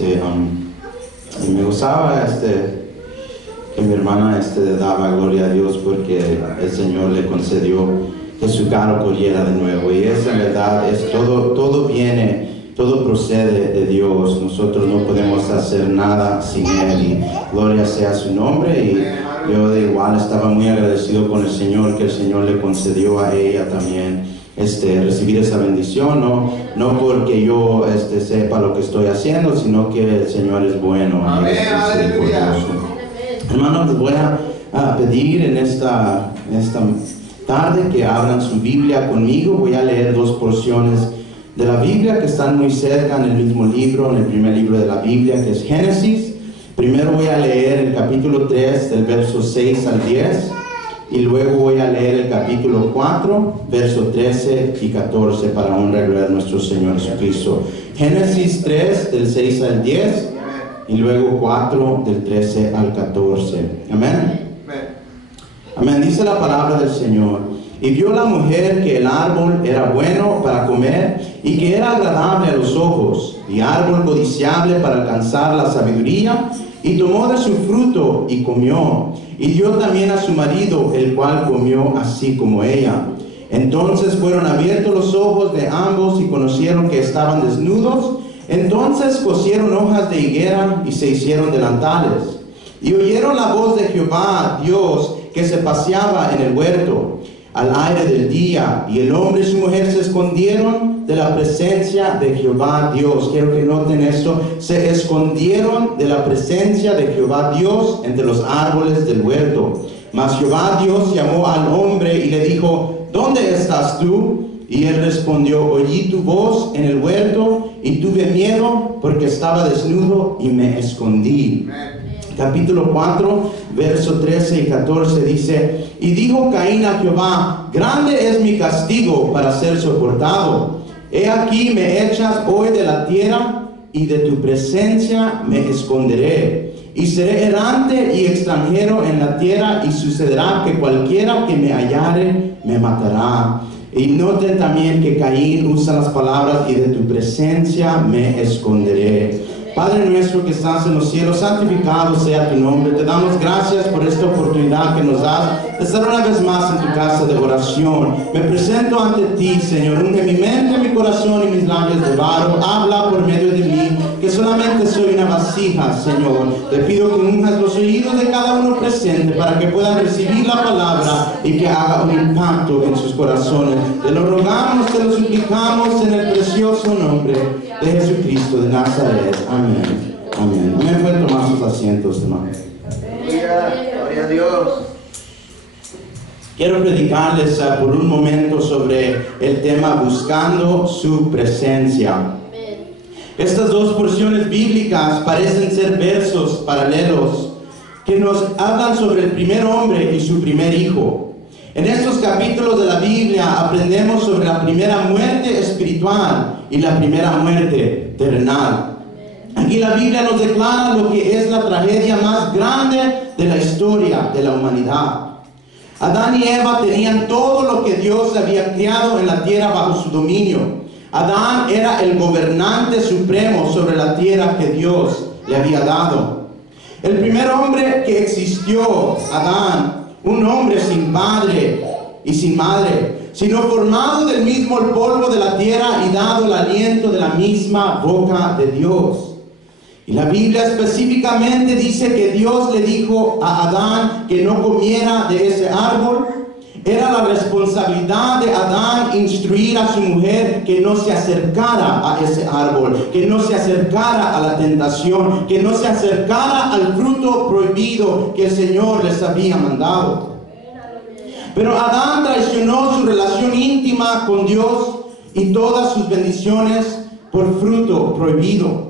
y me gustaba que mi hermana daba gloria a Dios porque el Señor le concedió que su carro corriera de nuevo. Y esa en verdad todo viene, todo procede de Dios. Nosotros no podemos hacer nada sin Él, y gloria sea su nombre. Y yo de igual estaba muy agradecido con el Señor, que el Señor le concedió a ella también recibir esa bendición, no porque yo sepa lo que estoy haciendo, sino que el Señor es bueno. Amén, aleluya. Hermanos, les voy a pedir en esta tarde que abran su Biblia conmigo. Voy a leer dos porciones de la Biblia que están muy cerca en el mismo libro, en el primer libro de la Biblia, que es Génesis. Primero voy a leer el capítulo 3 del verso 6 al 10, y luego voy a leer el capítulo 4, verso 13 y 14, para honra y gloria de nuestro Señor Jesucristo. Génesis 3 del 6 al 10 y luego 4 del 13 al 14. Amén. Amén. Dice la palabra del Señor: y vio la mujer que el árbol era bueno para comer y que era agradable a los ojos, y árbol codiciable para alcanzar la sabiduría, y tomó de su fruto y comió, y dio también a su marido, el cual comió así como ella. Entonces fueron abiertos los ojos de ambos y conocieron que estaban desnudos. Entonces cosieron hojas de higuera y se hicieron delantales. Y oyeron la voz de Jehová Dios que se paseaba en el huerto al aire del día, y el hombre y su mujer se escondieron de la presencia de Jehová Dios. Quiero que noten esto: se escondieron de la presencia de Jehová Dios entre los árboles del huerto. Mas Jehová Dios llamó al hombre y le dijo: ¿dónde estás tú? Y él respondió: oí tu voz en el huerto y tuve miedo porque estaba desnudo y me escondí. Capítulo 4, verso 13 y 14 dice: y dijo Caín a Jehová: grande es mi castigo para ser soportado. He aquí me echas hoy de la tierra, y de tu presencia me esconderé. Y seré errante y extranjero en la tierra, y sucederá que cualquiera que me hallare me matará. Y noten también que Caín usa las palabras: y de tu presencia me esconderé. Padre nuestro que estás en los cielos, santificado sea tu nombre. Te damos gracias por esta oportunidad que nos das de estar una vez más en tu casa de oración. Me presento ante ti, Señor. Unge mi mente, mi corazón y mis labios de barro. Habla por medio de mí, que solamente soy una vasija, Señor. Te pido que unjas los oídos de cada uno presente para que puedan recibir la palabra y que haga un impacto en sus corazones. Te lo rogamos, te lo suplicamos en el precioso nombre de Jesucristo de Nazaret. Amén. Amén. Amén. Pueden tomar sus asientos, hermanos. Gloria a Dios. Quiero predicarles por un momento sobre el tema buscando su presencia. Estas dos porciones bíblicas parecen ser versos paralelos que nos hablan sobre el primer hombre y su primer hijo. En estos capítulos de la Biblia aprendemos sobre la primera muerte espiritual y la primera muerte terrenal. Aquí la Biblia nos declara lo que es la tragedia más grande de la historia de la humanidad. Adán y Eva tenían todo lo que Dios había creado en la tierra bajo su dominio. Adán era el gobernante supremo sobre la tierra que Dios le había dado. El primer hombre que existió, Adán, un hombre sin padre y sin madre, sino formado del mismo el polvo de la tierra y dado el aliento de la misma boca de Dios. Y la Biblia específicamente dice que Dios le dijo a Adán que no comiera de ese árbol. Era la responsabilidad de Adán instruir a su mujer que no se acercara a ese árbol, que no se acercara a la tentación, que no se acercara al fruto prohibido que el Señor les había mandado. Pero Adán traicionó su relación íntima con Dios y todas sus bendiciones por fruto prohibido.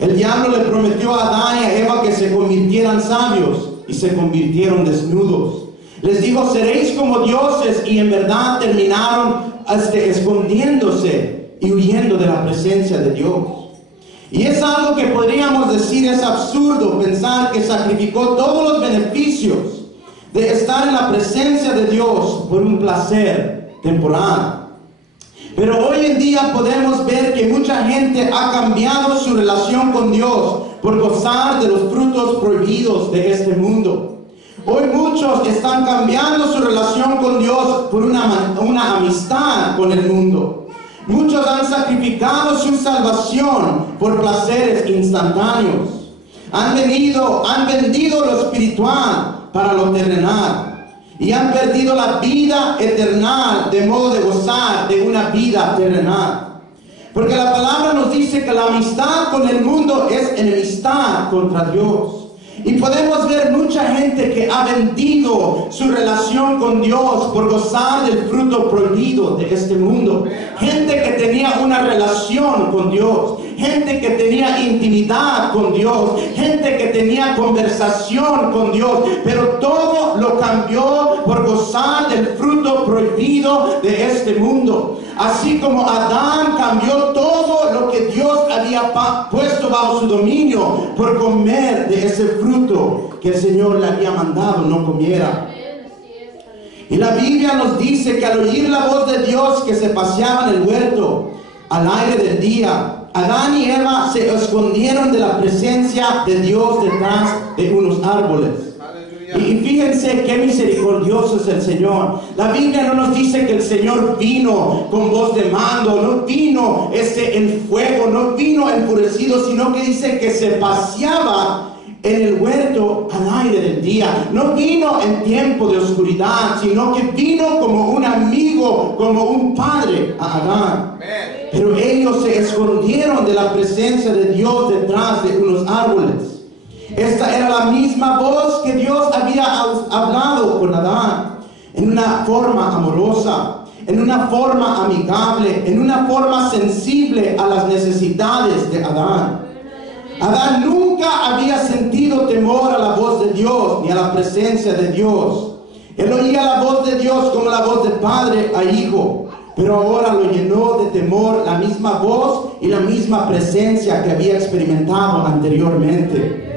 El diablo le prometió a Adán y a Eva que se convirtieran sabios y se convirtieron desnudos. Les dijo: seréis como dioses, y en verdad terminaron escondiéndose y huyendo de la presencia de Dios. Y es algo que podríamos decir es absurdo, pensar que sacrificó todos los beneficios de estar en la presencia de Dios por un placer temporal. Pero hoy en día podemos ver que mucha gente ha cambiado su relación con Dios por gozar de los frutos prohibidos de este mundo. Hoy muchos están cambiando su relación con Dios por una amistad con el mundo. Muchos han sacrificado su salvación por placeres instantáneos. Han vendido lo espiritual para lo terrenal. Y han perdido la vida eterna de modo de gozar de una vida terrenal. Porque la palabra nos dice que la amistad con el mundo es enemistad contra Dios. Y podemos ver mucha gente que ha vendido su relación con Dios por gozar del fruto prohibido de este mundo. Gente que tenía una relación con Dios. Gente que tenía intimidad con Dios. Gente que tenía conversación con Dios. Pero todo lo cambió por gozar del fruto prohibido de este mundo. Así como Adán cambió todo lo que Dios había puesto bajo su dominio por comer de ese fruto que el Señor le había mandado no comiera. Y la Biblia nos dice que al oír la voz de Dios que se paseaba en el huerto al aire del día, Adán y Eva se escondieron de la presencia de Dios detrás de unos árboles. Y fíjense qué misericordioso es el Señor. La Biblia no nos dice que el Señor vino con voz de mando, no vino en fuego, no vino enfurecido, sino que dice que se paseaba en el huerto al aire del día. No vino en tiempo de oscuridad, sino que vino como un amigo, como un padre a Adán. Pero ellos se escondieron de la presencia de Dios detrás de unos árboles. Esta era la misma voz que Dios había hablado con Adán, en una forma amorosa, en una forma amigable, en una forma sensible a las necesidades de Adán. Adán nunca había sentido temor a la voz de Dios ni a la presencia de Dios. Él oía la voz de Dios como la voz de padre a hijo, pero ahora lo llenó de temor la misma voz y la misma presencia que había experimentado anteriormente.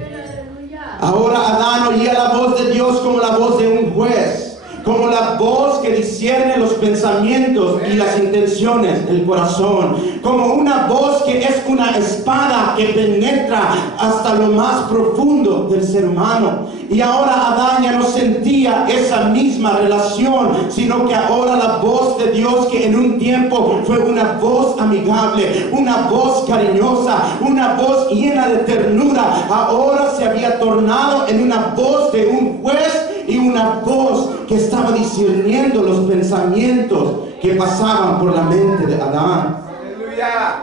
Ahora Adán oía la voz de Dios como la voz de un juez, como la voz que discierne los pensamientos y las intenciones del corazón, como una voz que es una espada que penetra hasta lo más profundo del ser humano. Y ahora Adán ya no sentía esa misma relación, sino que ahora la voz de Dios, que en un tiempo fue una voz amigable, una voz cariñosa, una voz llena de ternura, ahora se había tornado en una voz de un juez y una voz que estaba discerniendo los pensamientos que pasaban por la mente de Adán. Aleluya.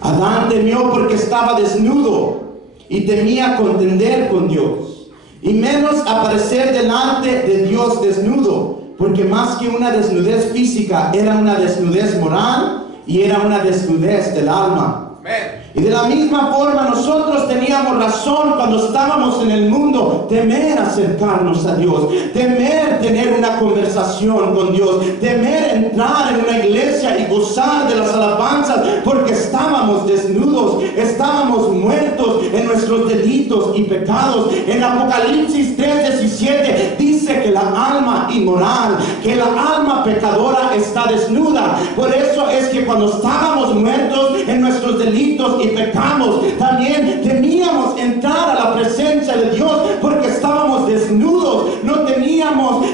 Adán temió porque estaba desnudo y temía contender con Dios, y menos aparecer delante de Dios desnudo, porque más que una desnudez física, era una desnudez moral y era una desnudez del alma. Amén. Y de la misma forma nosotros teníamos razón cuando estábamos en el mundo, temer acercarnos a Dios, temer tener una conversación con Dios, temer entrar en una iglesia y gozar de las alabanzas, porque estábamos desnudos, estábamos muertos en nuestros delitos y pecados. En Apocalipsis 3:17 dice que la alma inmoral, que la alma pecadora está desnuda. Por eso es que cuando estábamos muertos en nuestros delitos y pecamos, también temíamos entrar a la presencia de Dios, porque estábamos desnudos, no teníamos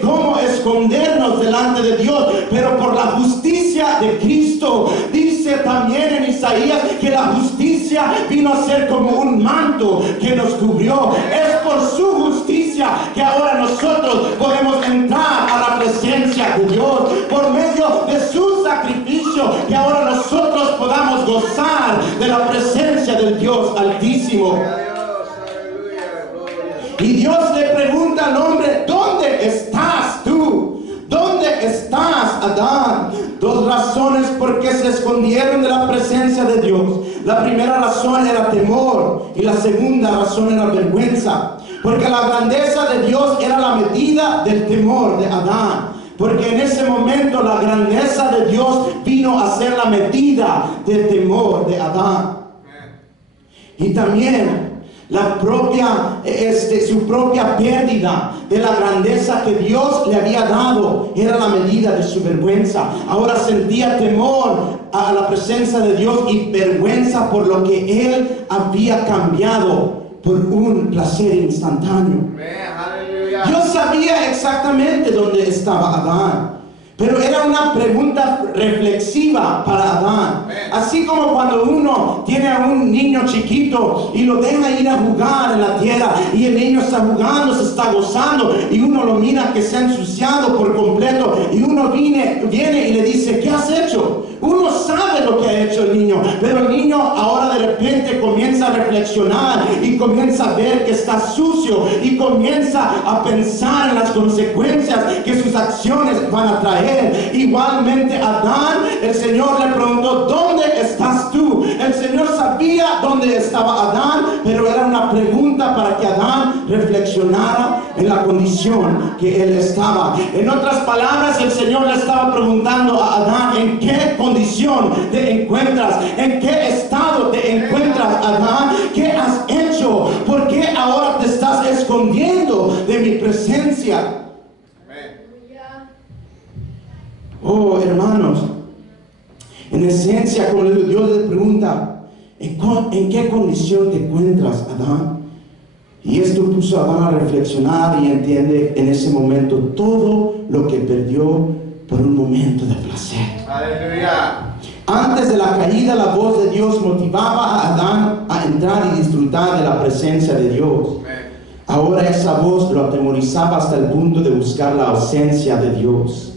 cómo escondernos delante de Dios. Pero por la justicia de Cristo, dice también en Isaías que la justicia vino a ser como un manto que nos cubrió. Es por su justicia que ahora nosotros podemos entrar a la presencia de Dios, por medio de su sacrificio, que ahora nosotros podamos gozar de la presencia del Dios Altísimo. Y Dios le pregunta al hombre: ¿dónde estás tú? ¿Dónde estás, Adán? Dos razones por qué se escondieron de la presencia de Dios. La primera razón era temor, y la segunda razón era vergüenza, porque la grandeza de Dios era la medida del temor de Adán. Porque en ese momento la grandeza de Dios vino a ser la medida del temor de Adán. Y también su propia pérdida de la grandeza que Dios le había dado. Era la medida de su vergüenza. Ahora sentía temor a la presencia de Dios y vergüenza por lo que él había cambiado por un placer instantáneo. Dios sabía exactamente dónde estaba Adán, pero era una pregunta reflexiva para Adán. Así como cuando uno tiene a un niño chiquito y lo deja ir a jugar en la tierra, y el niño está jugando, se está gozando, y uno lo mira que se ha ensuciado por completo, y uno viene y le dice: ¿qué has hecho? Uno sabe lo que ha hecho el niño, pero el niño ahora de repente comienza a reflexionar y comienza a ver que está sucio y comienza a pensar en las consecuencias que sus acciones van a traer. Igualmente Adán, el Señor le preguntó: ¿dónde estás tú? El Señor sabía dónde estaba Adán, pero era una pregunta para que Adán reflexionara en la condición que él estaba. En otras palabras, el Señor le estaba preguntando a Adán: ¿en qué condición te encuentras? ¿En qué estado te encuentras, Adán? ¿Qué has hecho? ¿Por qué ahora te estás escondiendo de mi presencia? Oh, hermanos, en esencia, como Dios le pregunta: ¿en qué condición te encuentras, Adán? Y esto puso a Adán a reflexionar y entiende en ese momento todo lo que perdió por un momento de placer. Aleluya. Antes de la caída, la voz de Dios motivaba a Adán a entrar y disfrutar de la presencia de Dios. Ahora esa voz lo atemorizaba hasta el punto de buscar la ausencia de Dios.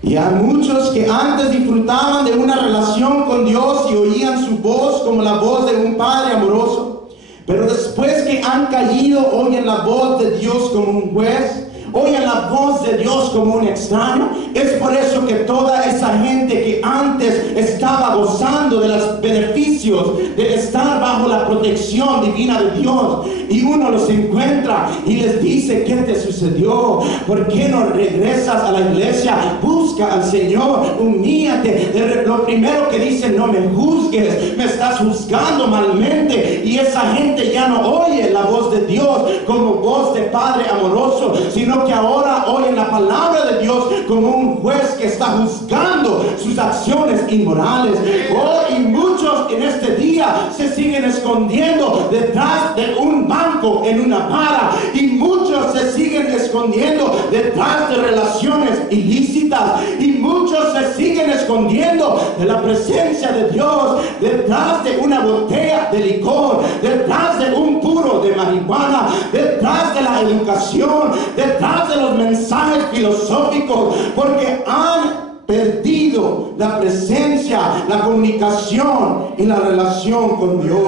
Y hay muchos que antes disfrutaban de una relación con Dios y oían su voz como la voz de un padre amoroso, pero después que han caído, oyen la voz de Dios como un juez, oyen la voz de Dios como un extraño. Es por eso que toda esa gente que antes estaba gozando de los beneficios de estar bajo la protección divina de Dios, y uno los encuentra y les dice: ¿qué te sucedió? ¿Por qué no regresas a la iglesia? Busca al Señor, humíllate. Lo primero que dicen: no me juzgues, me estás juzgando malmente. Y esa gente ya no oye la voz de Dios como voz de Padre amoroso, sino que ahora oyen la palabra de Dios como un juez que está juzgando sus acciones inmorales. Oh, y muchos en este día se siguen escondiendo detrás de un banco en una vara, y muchos se siguen escondiendo detrás de relaciones ilícitas, y muchos se siguen escondiendo de la presencia de Dios detrás de una botella de licor, detrás de un puro de marihuana, detrás de la educación, detrás de los mensajes filosóficos, porque han perdido la presencia, la comunicación y la relación con Dios.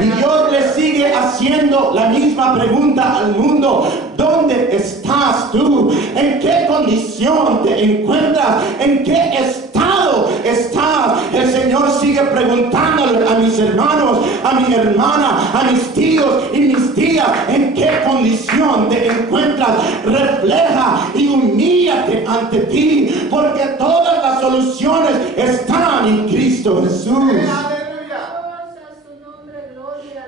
Y Dios le sigue haciendo la misma pregunta al mundo: ¿dónde estás tú? ¿En qué condición te encuentras? ¿En qué estado estás? El Señor sigue preguntándole a mis hermanos, a mi hermana, a mis tíos y mis tías: ¿en qué condición te encuentras? Refleja y humíllate ante ti, porque todas las soluciones están en Cristo Jesús.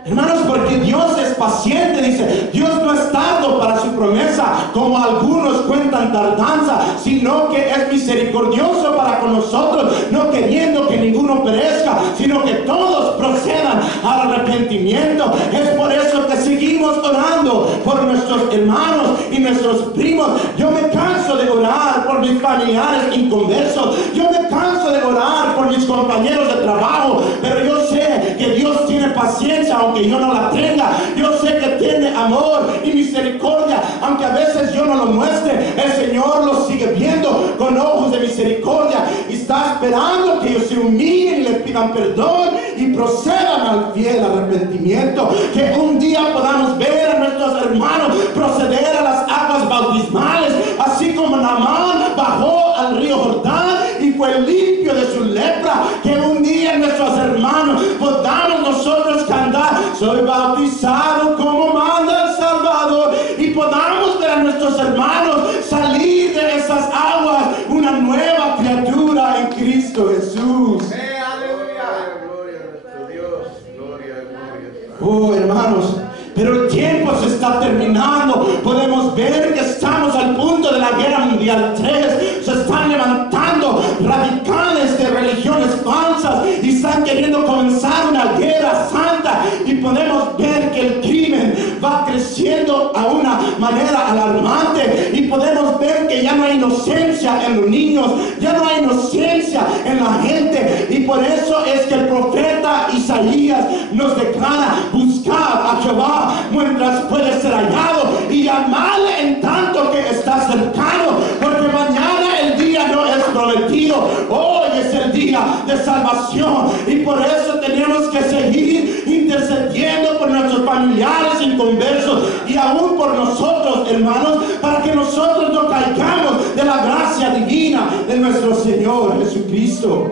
Hermanos, porque Dios es paciente, dice. Dios no es tardo para su promesa, como algunos cuentan tardanza, sino que es misericordioso para con nosotros, no queriendo que ninguno perezca, sino que todos procedan al arrepentimiento. Es por eso que seguimos orando por nuestros hermanos y nuestros primos. Yo me canso de orar por mis familiares inconversos. Yo me canso de orar por mis compañeros de trabajo, pero yo sé que Dios tiene paciencia, aunque yo no la tenga. Yo sé que tiene amor y misericordia, aunque a veces yo no lo muestre. El Señor lo sigue viendo con ojos de misericordia y está esperando que ellos se humillen y le pidan perdón y procedan al fiel arrepentimiento. Que un día podamos ver a nuestros hermanos proceder a las aguas bautismales, así como Naamán bajó al río Jordán y fue limpio de su lepra. Que un día nuestros hermanos podamos nosotros cantar: soy bautizado como manda el Salvador, y podamos ver a nuestros hermanos salir de esas aguas una nueva criatura en Cristo Jesús. Aleluya. Gloria a nuestro Dios. Gloria, gloria. Oh, hermanos, hermanos. Pero el tiempo se está terminando. Podemos ver que estamos al punto de la Guerra Mundial 3. Se están levantando radicales de religiones falsas y están queriendo comenzar una guerra santa. Y podemos ver que el crimen va creciendo a una manera alarmante. Y podemos ver que ya no hay inocencia en los niños, ya no hay inocencia en la gente. Y por eso es que el profeta Isaías nos declara: buscad a Jehová mientras puede ser hallado y llamarle en tanto que está cercano, porque mañana el día no es prometido, hoy es el día de salvación. Y por eso tenemos que seguir intercediendo por nuestros familiares inconversos y aún por nosotros, hermanos, para que nosotros no caigamos de la gracia divina de nuestro Señor Jesucristo.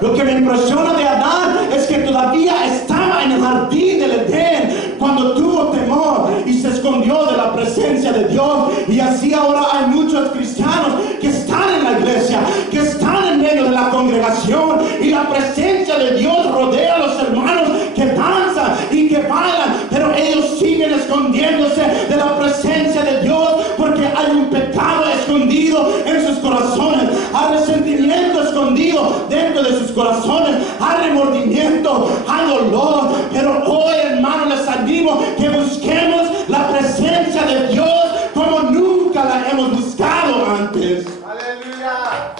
Lo que me impresiona de Adán es que todavía estaba en el jardín del Edén cuando tuvo temor y se escondió de la presencia de Dios. Y así ahora hay muchos cristianos que están en la iglesia, que están en medio de la congregación, y la presencia de Dios rodea a los hermanos que danzan y que bailan, pero ellos siguen escondiéndose de la presencia de Dios porque hay un pecado escondido en sus corazones, hay resentimiento escondido dentro de sus corazones, hay remordimiento, hay dolor. Pero hoy, hermano, les animo que busquemos la presencia de Dios como nunca la hemos buscado antes. Aleluya.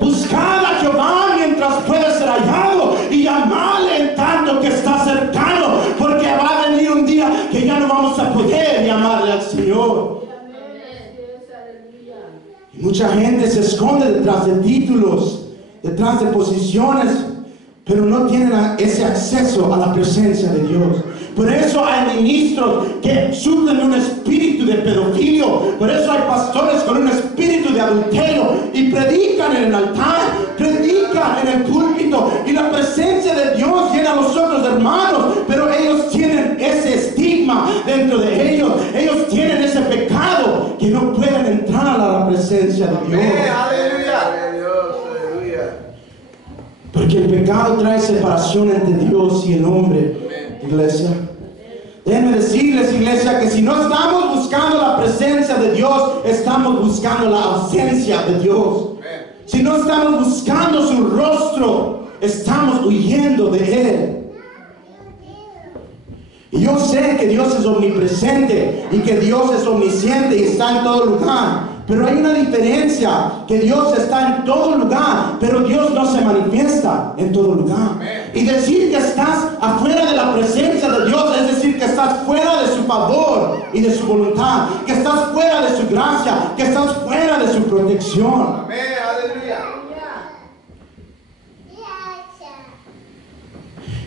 Buscad a Jehová mientras puede ser hallado y llamarle en tanto que está cercano, porque va a venir un día que ya no vamos a poder llamarle al Señor. Y mucha gente se esconde detrás de títulos, detrás de posiciones, pero no tienen ese acceso a la presencia de Dios. Por eso hay ministros que sufren un espíritu de pedofilia. Por eso hay pastores con un espíritu de adulterio y predican en el altar, predican en el púlpito, y la presencia de Dios llena a los otros hermanos, pero ellos tienen ese estigma dentro de ellos. Ellos tienen ese pecado que no pueden entrar a la presencia de Dios. Aleluya. Porque el pecado trae separación entre Dios y el hombre, iglesia. Déjenme decirles, iglesia, que si no estamos buscando la presencia de Dios, estamos buscando la ausencia de Dios. Si no estamos buscando su rostro, estamos huyendo de Él. Y yo sé que Dios es omnipresente y que Dios es omnisciente y está en todo lugar. Pero hay una diferencia, que Dios está en todo lugar, pero Dios no se manifiesta en todo lugar. Y decir que estás afuera de la presencia de Dios es decir que estás fuera de su favor y de su voluntad, que estás fuera de su gracia, que estás fuera de su protección. Amén, aleluya.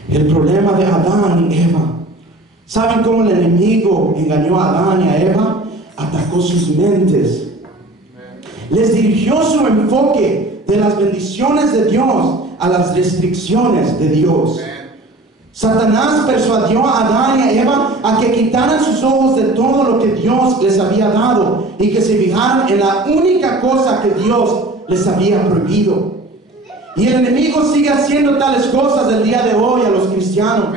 El problema de Adán y Eva. ¿Saben cómo el enemigo engañó a Adán y a Eva? Atacó sus mentes. Les dirigió su enfoque de las bendiciones de Dios a las restricciones de Dios. Satanás persuadió a Adán y a Eva a que quitaran sus ojos de todo lo que Dios les había dado y que se fijaran en la única cosa que Dios les había prohibido. Y el enemigo sigue haciendo tales cosas el día de hoy a los cristianos.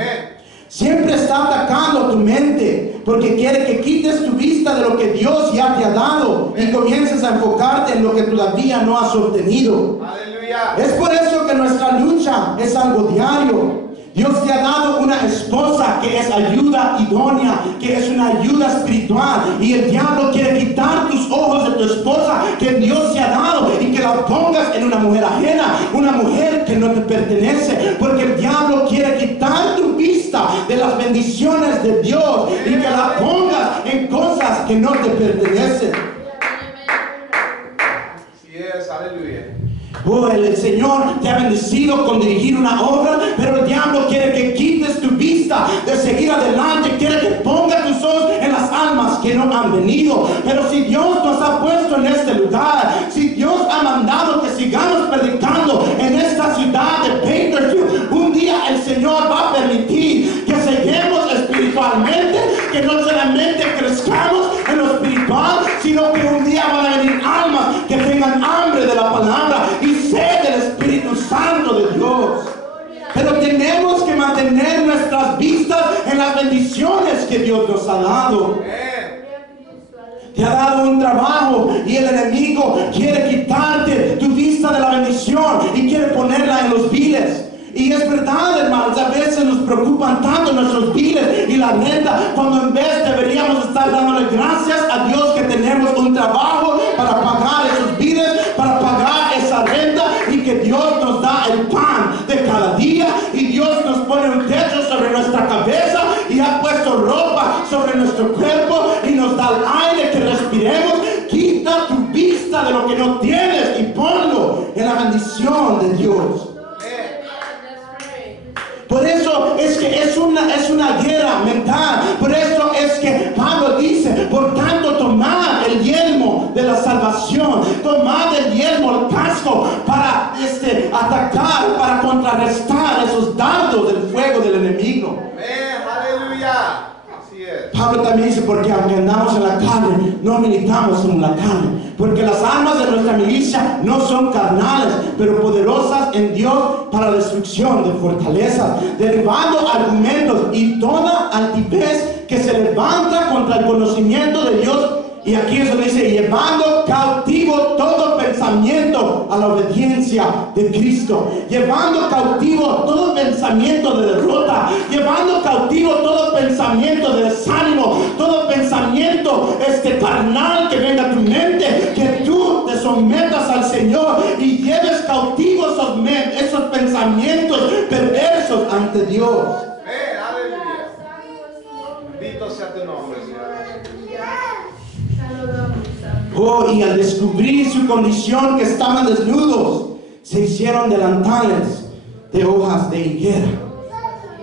Siempre está atacando tu mente porque quiere que quites tu vista de lo que Dios ya te ha dado y comiences a enfocarte en lo que todavía no has obtenido. Aleluya. Es por eso que nuestra lucha es algo diario. Dios te ha dado una esposa que es ayuda idónea, que es una ayuda espiritual, y el diablo quiere quitar tus ojos de tu esposa que Dios te ha dado y que la pongas en una mujer ajena, una mujer que no te pertenece, porque el diablo quiere quitar tu vista de las bendiciones de Dios y que la pongas en cosas que no te pertenecen. Así es, aleluya. Oh, el Señor te ha bendecido con dirigir una obra, pero el diablo quiere que quites tu vista de seguir adelante, quiere que pongas tus ojos en las almas que no han venido. Pero si Dios nos ha puesto en este lugar, si Dios ha mandado que sigamos predicando en esta ciudad de Bakersfield, un día el Señor va a permitir que seguimos espiritualmente, que no solamente crezcamos en lo espiritual, sino que un día van a venir almas que tengan hambre de la palabra y sed del Espíritu Santo de Dios. Pero tenemos que mantener mantener nuestras vistas en las bendiciones que Dios nos ha dado. Te ha dado un trabajo y el enemigo quiere quitarte tu vista de la bendición y quiere ponerla en los biles. Y es verdad, hermanos, a veces nos preocupan tanto nuestros biles y la renta, cuando en vez deberíamos estar dándole gracias a Dios que tenemos un trabajo para pagar esos biles, para pagar esa renta, y que Dios nos da el pan de cada día, y Dios nos pone un techo sobre nuestra cabeza y ha puesto ropa sobre nuestro cuerpo y nos da el aire que respiremos. Quita tu vista de lo que no tienes y ponlo en la bendición de Dios. Por eso es que es una guerra mental. Por eso es que Pablo dice: por tanto, tomad el yelmo de la salvación, tomad el yelmo, el casco, para atacar, para contrarrestar esos dardos del fuego del enemigo. Aleluya. Así es. Pablo también dice: porque aunque andamos en la carne, no militamos en la carne, porque las armas de nuestra milicia no son carnales, pero poderosas en Dios para la destrucción de fortalezas, derribando argumentos y toda altivez que se levanta contra el conocimiento de Dios. Y aquí es donde dice: llevando cautivo todo pensamiento a la obediencia de Cristo, llevando cautivo todo pensamiento de derrota, llevando cautivo todo pensamiento de desánimo, todo pensamiento carnal que venga a tu mente, que tú te sometas al Señor y lleves cautivos esos pensamientos perversos ante Dios. Aleluya. Bendito sea tu nombre, Señor. Oh, y al descubrir su condición, que estaban desnudos, se hicieron delantales de hojas de higuera.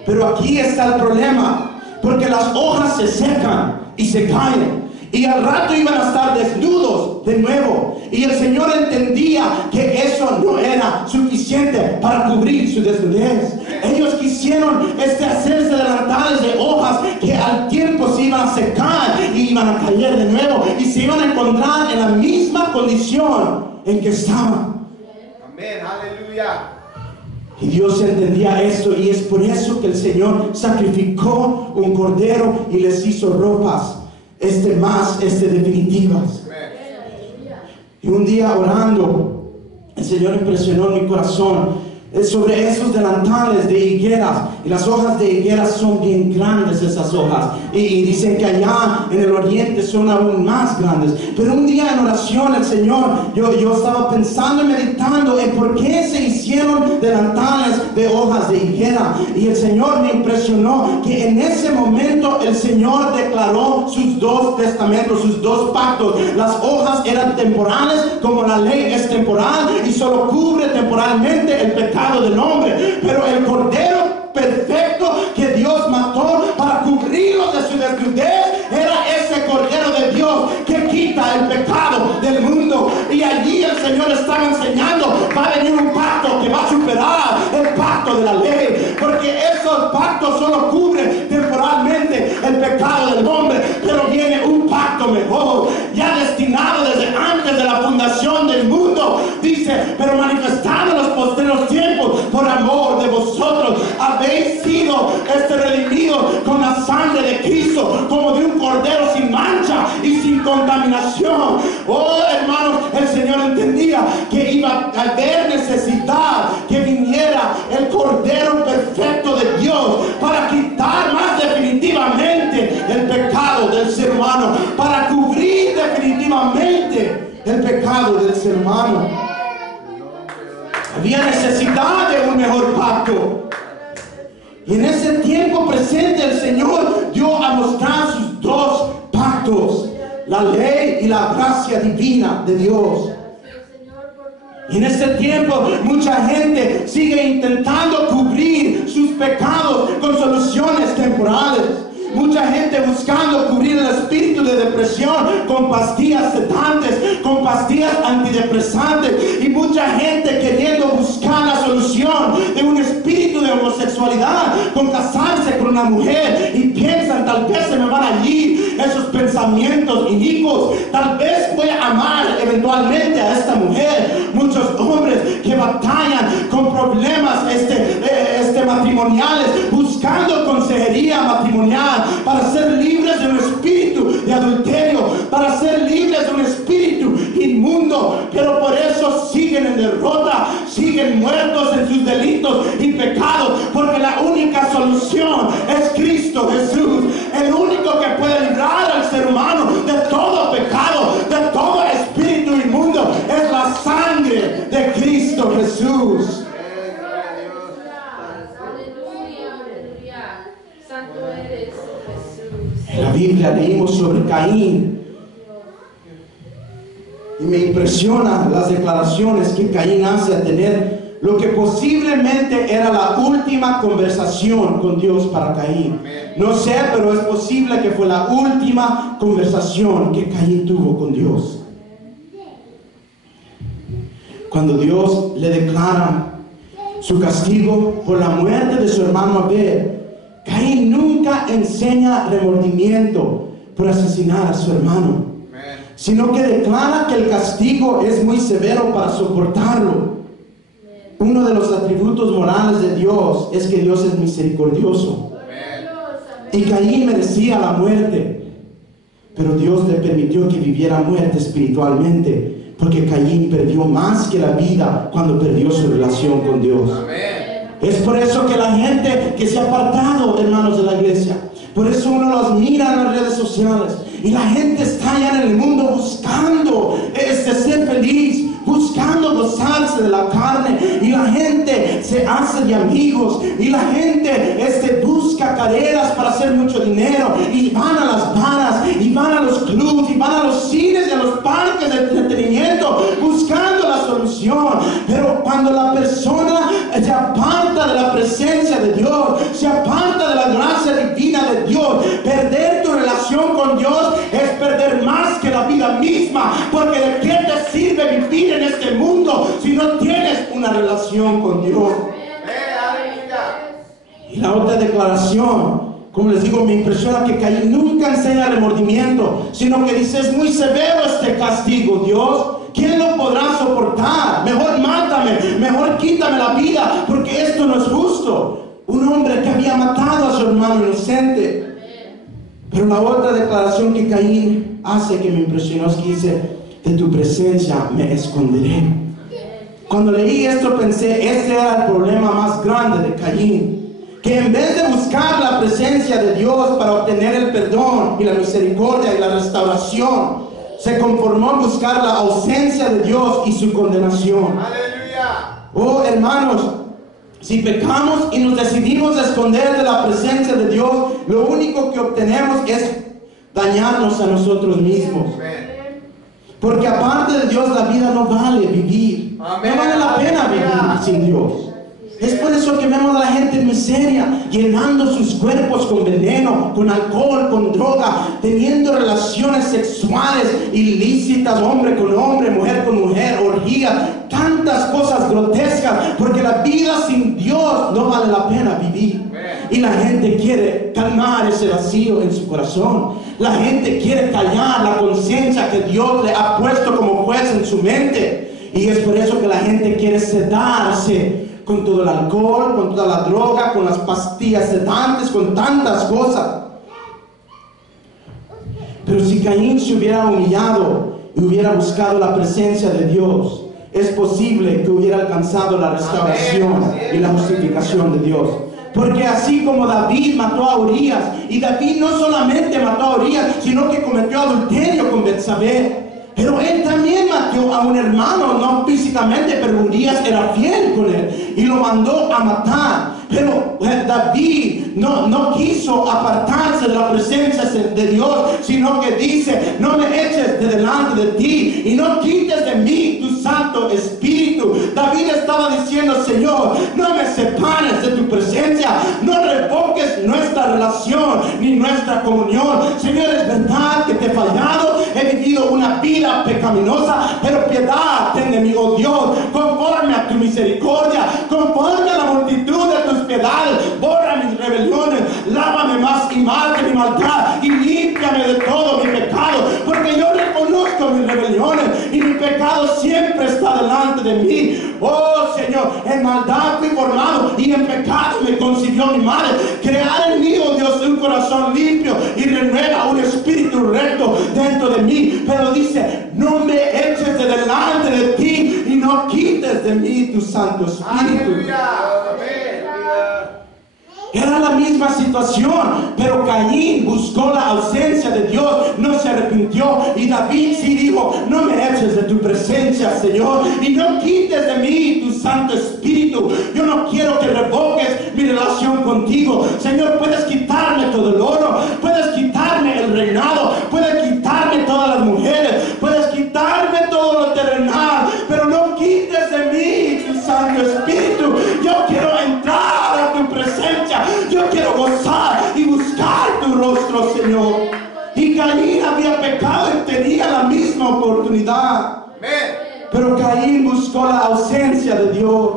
Pero aquí está el problema, porque las hojas se secan y se caen, y al rato iban a estar desnudos de nuevo. Y el Señor entendía que eso no era suficiente para cubrir su desnudez. Ellos quisieron hacerse delantales de hojas que al tiempo se iban a secar y iban a caer de nuevo, y se iban a encontrar en la misma condición en que estaban. Amén, aleluya. Y Dios entendía esto, y es por eso que el Señor sacrificó un cordero y les hizo ropas definitivas. Y un día orando, el Señor impresionó mi corazón sobre esos delantales de higueras. Y las hojas de higueras son bien grandes, esas hojas, y dicen que allá en el oriente son aún más grandes. Pero un día en oración, el Señor, yo estaba pensando y meditando en por qué se hicieron delantales de hojas de higuera, y el Señor me impresionó que en ese momento el Señor declaró sus dos testamentos, sus dos pactos. Las hojas eran temporales, como la ley es temporal y solo cubre temporalmente el pecado del hombre, pero el cordero perfecto que Dios mató para cubrirlos de su desnudez era ese cordero de Dios que quita el pecado del mundo. Y allí el Señor estaba enseñando: va a venir un pacto que va a superar el pacto de la ley, porque esos pactos solo cubren temporalmente el pecado del hombre, pero viene un pacto mejor, ya destinado desde antes de la fundación del mundo. Dice: pero manifestado en los postreros tiempos, por amor de vosotros habéis sido redimidos con la sangre de Cristo, como de un cordero sin mancha y sin contaminación. Oh, hermanos, el Señor entendía que iba a haber necesidad que viniera el cordero perfecto de Dios para quitar más definitivamente el pecado del ser humano, para cubrir definitivamente el pecado del ser humano. Había necesidad de un mejor pacto. Y en ese tiempo presente el Señor dio a mostrar sus dos pactos: la ley y la gracia divina de Dios. Y en este tiempo mucha gente sigue intentando cubrir sus pecados con soluciones temporales. Mucha gente buscando cubrir el espíritu de depresión con pastillas sedantes, con pastillas antidepresantes, y mucha gente queriendo buscar la solución de un espíritu de homosexualidad con casarse con una mujer, y piensan: tal vez se me van a ir esos pensamientos inicuos, tal vez voy a amar eventualmente a esta mujer. Muchos hombres que batallan con problemas matrimoniales, buscan buscando consejería matrimonial para ser libres de un espíritu de adulterio, para ser libres de un espíritu inmundo, pero por eso siguen en derrota, siguen muertos en sus delitos y pecados, porque la única solución es Cristo Jesús, el único que puede librar al ser humano de todo pecado, de todo espíritu inmundo, es la sangre de Cristo Jesús. En la Biblia leímos sobre Caín y me impresiona las declaraciones que Caín hace a tener lo que posiblemente era la última conversación con Dios para Caín. No sé, pero es posible que fue la última conversación que Caín tuvo con Dios. Cuando Dios le declara su castigo por la muerte de su hermano Abel, Caín nunca enseña remordimiento por asesinar a su hermano, sino que declara que el castigo es muy severo para soportarlo. Uno de los atributos morales de Dios es que Dios es misericordioso. Y Caín merecía la muerte, pero Dios le permitió que viviera muerte espiritualmente, porque Caín perdió más que la vida cuando perdió su relación con Dios. Es por eso que la gente que se ha apartado, hermanos de la iglesia, por eso uno los mira en las redes sociales y la gente está allá en el mundo buscando ser feliz, buscando gozarse de la carne, y la gente se hace de amigos, y la gente busca carreras para hacer mucho dinero, y van a las varas, y van a los clubes, y van a los cines y a los parques de entretenimiento buscando la solución. Pero cuando la persona se aparta de la presencia de Dios, se aparta de la gracia divina de Dios, perder tu relación con Dios es perder más que la vida misma, porque ¿de qué te sirve vivir en este mundo si no tienes una relación con Dios? Y la otra declaración, como les digo, me impresiona que Caín nunca enseña remordimiento, sino que dice: es muy severo este castigo, Dios, ¿quién lo podrá soportar? Mejor mátame, mejor quítame la vida, porque esto no es justo. Un hombre que había matado a su hermano inocente. Pero la otra declaración que Caín hace que me impresionó es que dice: de tu presencia me esconderé. Cuando leí esto pensé, este era el problema más grande de Caín, que en vez de buscar la presencia de Dios para obtener el perdón y la misericordia y la restauración, se conformó en buscar la ausencia de Dios y su condenación. Aleluya. Oh, hermanos, si pecamos y nos decidimos a esconder de la presencia de Dios, lo único que obtenemos es dañarnos a nosotros mismos. Porque aparte de Dios, la vida no vale vivir. No vale la pena vivir sin Dios. Es por eso que vemos a la gente en miseria, llenando sus cuerpos con veneno, con alcohol, con droga, teniendo relaciones sexuales ilícitas, hombre con hombre, mujer con mujer, orgías, tantas cosas grotescas, porque la vida sin Dios no vale la pena vivir. Y la gente quiere calmar ese vacío en su corazón. La gente quiere callar la conciencia que Dios le ha puesto como juez en su mente. Y es por eso que la gente quiere sedarse con todo el alcohol, con toda la droga, con las pastillas sedantes, con tantas cosas. Pero si Caín se hubiera humillado y hubiera buscado la presencia de Dios, es posible que hubiera alcanzado la restauración y la justificación de Dios. Porque así como David mató a Urías, y David no solamente mató a Urías, sino que cometió adulterio con Betsabé. Pero él también mató a un hermano, no físicamente, pero Urías era fiel con él y lo mandó a matar. Pero David no quiso apartarse de la presencia de Dios, sino que dice: no me eches de delante de ti y no quites de mí tu Santo Espíritu. David estaba diciendo: Señor, no me separes de tu presencia, no revoques nuestra relación ni nuestra comunión. Señor, es verdad que te he fallado, he vivido una vida pecaminosa, pero piedad ten de mí, oh Dios, conforme a tu misericordia, conforme a la multitud de tus piedades, borra mis rebeliones, lávame más y más de mi maldad y límpiame de todo mi pecado, porque yo reconozco mis rebeliones y mi pecado siempre está delante de mí. Oh Señor, en maldad fui formado y en pecado me concibió mi madre. Crear en mí, oh Dios, un corazón limpio y renueva un espíritu recto dentro de mí. Pero dice, no me eches de delante de ti y no quites de mí tu Santo Espíritu. Era la misma situación, pero Caín buscó la ausencia de Dios, no se arrepintió, y David sí dijo, no me eches de tu presencia, Señor, y no quites de mí tu Santo Espíritu. Yo no quiero que revoques mi relación contigo. Señor, puedes quitarme todo el oro, puedes quitarme el reinado, puedes quitarme todas las mujeres, puedes quitarme todo lo terrenal, pero no quites de mí tu Santo Espíritu. Yo quiero entrar a tu presencia. Yo quiero gozar y buscar tu rostro, Señor. Y Caín había pecado y tenía la misma oportunidad. Pero Caín buscó la ausencia de Dios.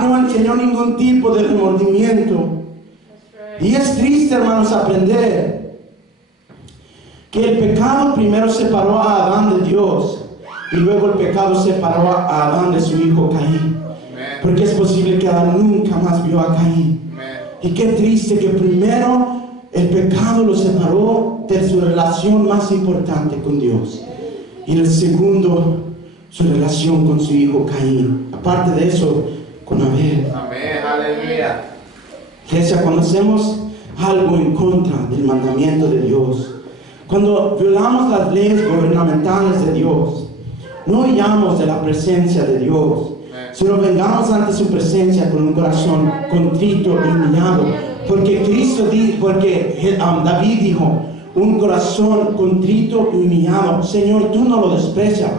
No enseñó ningún tipo de remordimiento. Y es triste, hermanos, aprender que el pecado primero separó a Adán de Dios y luego el pecado separó a Adán de su hijo Caín. Porque es posible que Adán nunca más vio a Caín. Y qué triste que primero el pecado lo separó de su relación más importante con Dios. Y el segundo, su relación con su hijo Caín. Aparte de eso, con Abel. Amén, aleluya. Iglesia, cuando hacemos algo en contra del mandamiento de Dios, cuando violamos las leyes gubernamentales de Dios, no huyamos de la presencia de Dios, sino vengamos ante su presencia con un corazón contrito y humillado, porque David dijo, un corazón contrito y humillado, Señor, tú no lo desprecias.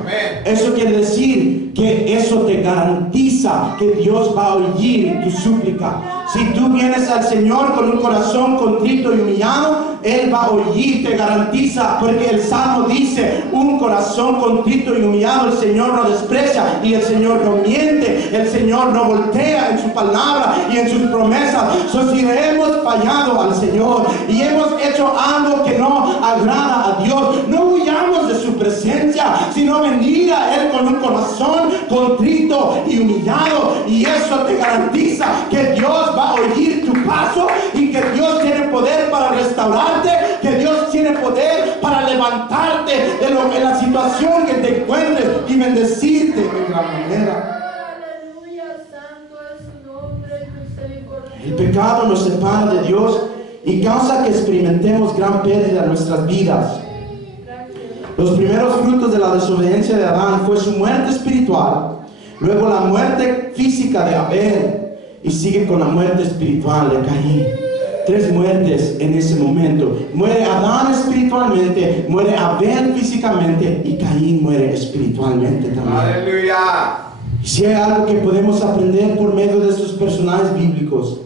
Eso quiere decir que eso te garantiza que Dios va a oír tu súplica. Si tú vienes al Señor con un corazón contrito y humillado, Él va a oír, te garantiza, porque el Salmo dice, un corazón contrito y humillado el Señor no desprecia, y el Señor no miente, el Señor no voltea en su palabra y en sus promesas. Si hemos fallado al Señor y hemos hecho algo que no agrada a Dios, no huyamos de su presencia, sino venir a Él con un corazón contrito y humillado, y eso te garantiza que Dios va a oír tu paso y que Dios tiene poder para restaurarte, que Dios tiene poder para levantarte de la situación que te encuentres y bendecirte de gran manera. El pecado nos separa de Dios y causa que experimentemos gran pérdida en nuestras vidas. Los primeros frutos de la desobediencia de Adán fue su muerte espiritual, luego la muerte física de Abel, y sigue con la muerte espiritual de Caín. 3 muertes en ese momento. Muere Adán espiritualmente, muere Abel físicamente, y Caín muere espiritualmente también. Aleluya. Y si hay algo que podemos aprender por medio de estos personajes bíblicos,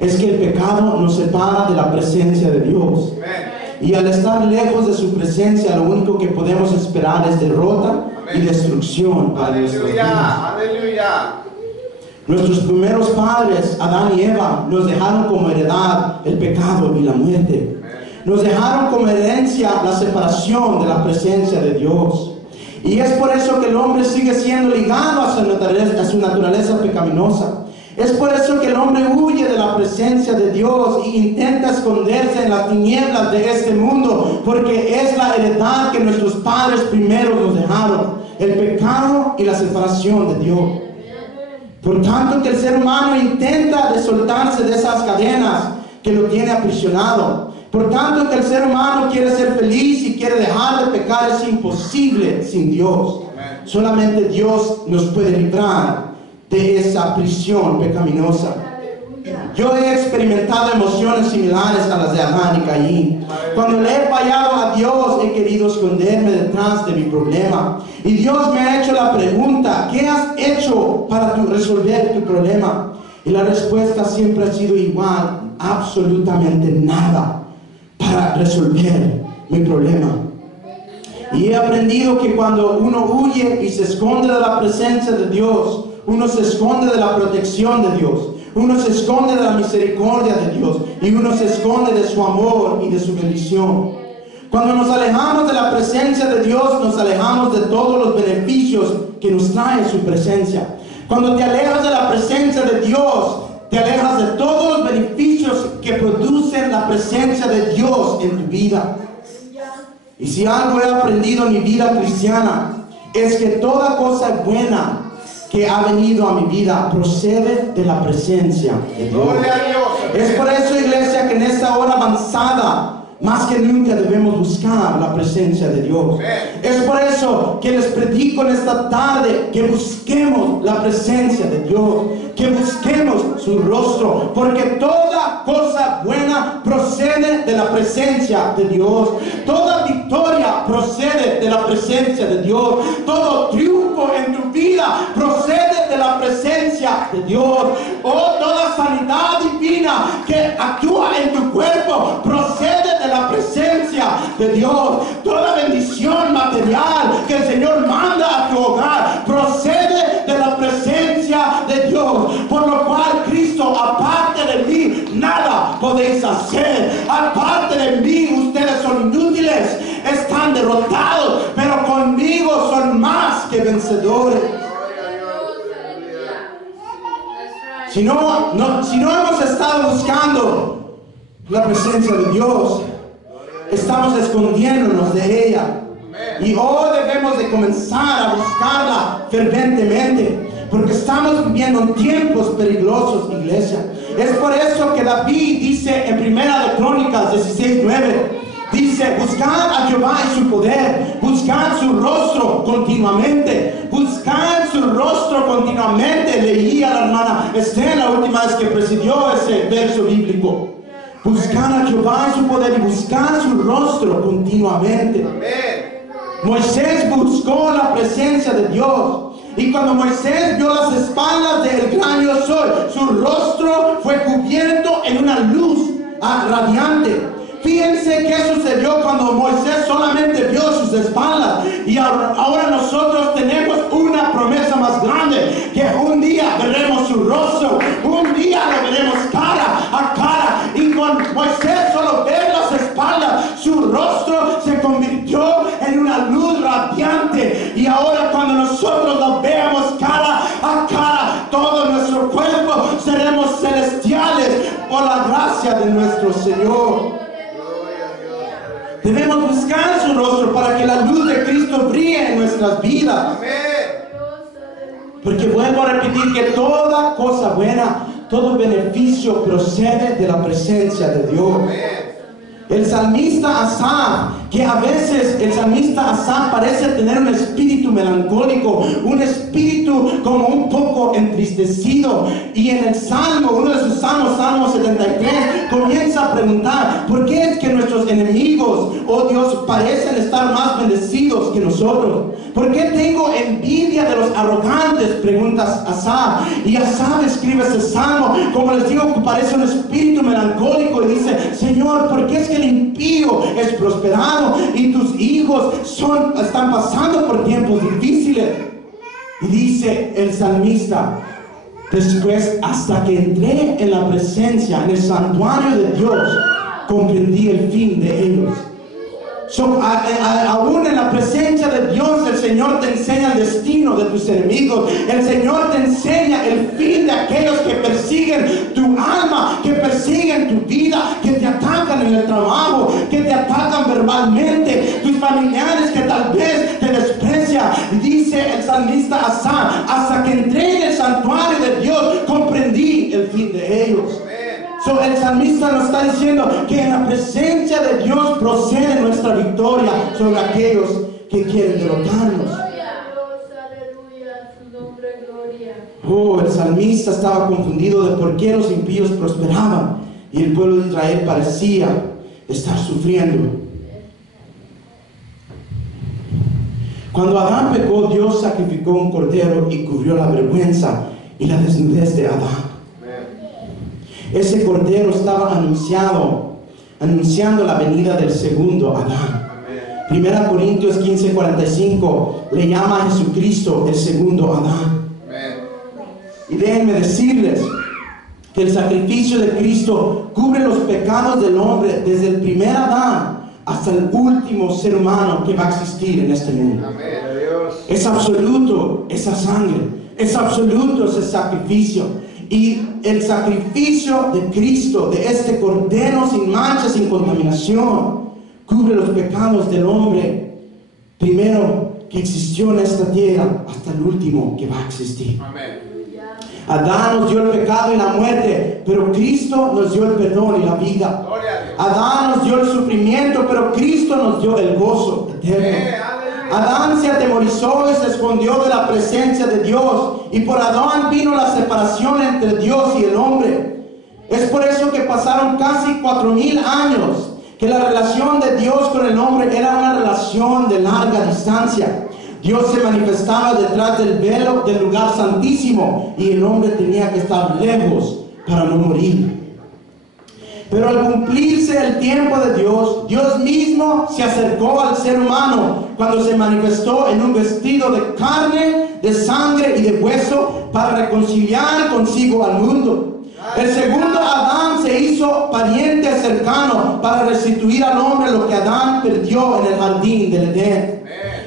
es que el pecado nos separa de la presencia de Dios. Y al estar lejos de su presencia, lo único que podemos esperar es derrota y destrucción para nuestras vidas. Aleluya. Nuestros primeros padres, Adán y Eva, nos dejaron como heredad el pecado y la muerte. Nos dejaron como herencia la separación de la presencia de Dios. Y es por eso que el hombre sigue siendo ligado a su naturaleza pecaminosa. Es por eso que el hombre huye de la presencia de Dios e intenta esconderse en las tinieblas de este mundo, porque es la heredad que nuestros padres primero nos dejaron, el pecado y la separación de Dios. Por tanto, que el ser humano intenta de soltarse de esas cadenas que lo tiene aprisionado. Por tanto, que el ser humano quiere ser feliz y quiere dejar de pecar, es imposible sin Dios. Solamente Dios nos puede librar de esa prisión pecaminosa. Yo he experimentado emociones similares a las de Adán y Caín. Cuando le he fallado a Dios, he querido esconderme detrás de mi problema. Y Dios me ha hecho la pregunta, ¿qué has hecho para resolver tu problema? Y la respuesta siempre ha sido igual, absolutamente nada para resolver mi problema. Y he aprendido que cuando uno huye y se esconde de la presencia de Dios, uno se esconde de la protección de Dios, uno se esconde de la misericordia de Dios, y uno se esconde de su amor y de su bendición. Cuando nos alejamos de la presencia de Dios, nos alejamos de todos los beneficios que nos trae su presencia. Cuando te alejas de la presencia de Dios, te alejas de todos los beneficios que producen la presencia de Dios en tu vida. Y si algo he aprendido en mi vida cristiana, es que toda cosa buena que ha venido a mi vida procede de la presencia de Dios. Gloria a Dios. Es por eso, iglesia, que en esta hora avanzada, más que nunca debemos buscar la presencia de Dios. Es por eso que les predico en esta tarde que busquemos la presencia de Dios, que busquemos su rostro, porque toda cosa buena procede de la presencia de Dios. Toda victoria procede de la presencia de Dios. Todo triunfo en tu vida procede de la presencia de Dios. Oh, toda sanidad divina que actúa en tu cuerpo procede de la presencia de Dios. Toda bendición material que el Señor manda a tu hogar procede de la presencia de Dios. Por lo cual Cristo, aparte de mí, nada podéis hacer. Aparte de mí, ustedes son inútiles, están derrotados, pero conmigo son más que vencedores. Si no hemos estado buscando la presencia de Dios, estamos escondiéndonos de ella. Y hoy debemos de comenzar a buscarla ferventemente, porque estamos viviendo en tiempos peligrosos, iglesia. Es por eso que David dice en Primera de Crónicas 16:9, dice: buscad a Jehová y su poder, buscad su rostro continuamente, buscad su rostro continuamente. Leía la hermana Esther la última vez que presidió ese verso bíblico. Buscar a Jehová y su poder y buscar su rostro continuamente. Moisés buscó la presencia de Dios. Y cuando Moisés vio las espaldas del gran yo soy, su rostro fue cubierto en una luz radiante. Fíjense qué sucedió cuando Moisés solamente vio sus espaldas. Y ahora nosotros tenemos una promesa más grande, que un día veremos su rostro, un día lo veremos cara a cara. Y con Moisés solo ver las espaldas, su rostro se convirtió en una luz radiante. Y ahora cuando nosotros lo veamos cara a cara, todo nuestro cuerpo seremos celestiales por la gracia de nuestro Señor. Debemos buscar su rostro para que la luz de Cristo brille en nuestras vidas. Porque vuelvo a repetir que toda cosa buena, todo beneficio procede de la presencia de Dios. El salmista Asaf, que a veces el salmista Asaf parece tener un espíritu melancólico, un espíritu como un poco entristecido, y en el salmo, uno de sus salmos, Salmo 73, comienza a preguntar: ¿por qué es que nuestros enemigos, oh Dios, parecen estar más bendecidos que nosotros? ¿Por qué tengo envidia de los arrogantes?, pregunta Asaf. Y Asaf escribe ese salmo, como les digo, que parece un espíritu melancólico, y dice: Señor, ¿por qué es que el impío es prosperado y tus hijos están pasando por tiempos difíciles? Y dice el salmista: después, hasta que entré en la presencia, en el santuario de Dios, comprendí el fin de ellos. Aún en la presencia de Dios, el Señor te enseña el destino de tus enemigos. El Señor te enseña el fin de aquellos que persiguen tu alma, que persiguen tu vida, que te atacan en el trabajo, que te atacan verbalmente, tus familiares que tal vez te desprecian. Dice el salmista Asaf: hasta que entré en el santuario de Dios, comprendí el fin de ellos. El salmista nos está diciendo que en la presencia de Dios procede nuestra victoria sobre aquellos que quieren derrotarnos. Oh, el salmista estaba confundido de por qué los impíos prosperaban y el pueblo de Israel parecía estar sufriendo. Cuando Adán pecó, Dios sacrificó un cordero y cubrió la vergüenza y la desnudez de Adán. Ese cordero estaba anunciando la venida del segundo Adán. 1 Corintios 15:45 le llama a Jesucristo el segundo Adán. Y déjenme decirles que el sacrificio de Cristo cubre los pecados del hombre desde el primer Adán hasta el último ser humano que va a existir en este mundo. Es absoluto esa sangre, es absoluto ese sacrificio. Y el sacrificio de Cristo, de este Cordero sin mancha, sin contaminación, cubre los pecados del hombre, primero que existió en esta tierra, hasta el último que va a existir. Amén. Adán nos dio el pecado y la muerte, pero Cristo nos dio el perdón y la vida. Gloria a Dios. Adán nos dio el sufrimiento, pero Cristo nos dio el gozo eterno. Adán se atemorizó y se escondió de la presencia de Dios, y por Adán vino la separación entre Dios y el hombre. Es por eso que pasaron casi 4000 años, que la relación de Dios con el hombre era una relación de larga distancia. Dios se manifestaba detrás del velo del lugar santísimo, y el hombre tenía que estar lejos para no morir. Pero al cumplirse el tiempo de Dios, Dios mismo se acercó al ser humano cuando se manifestó en un vestido de carne, de sangre y de hueso para reconciliar consigo al mundo. El segundo Adán se hizo pariente cercano para restituir al hombre lo que Adán perdió en el jardín del Edén.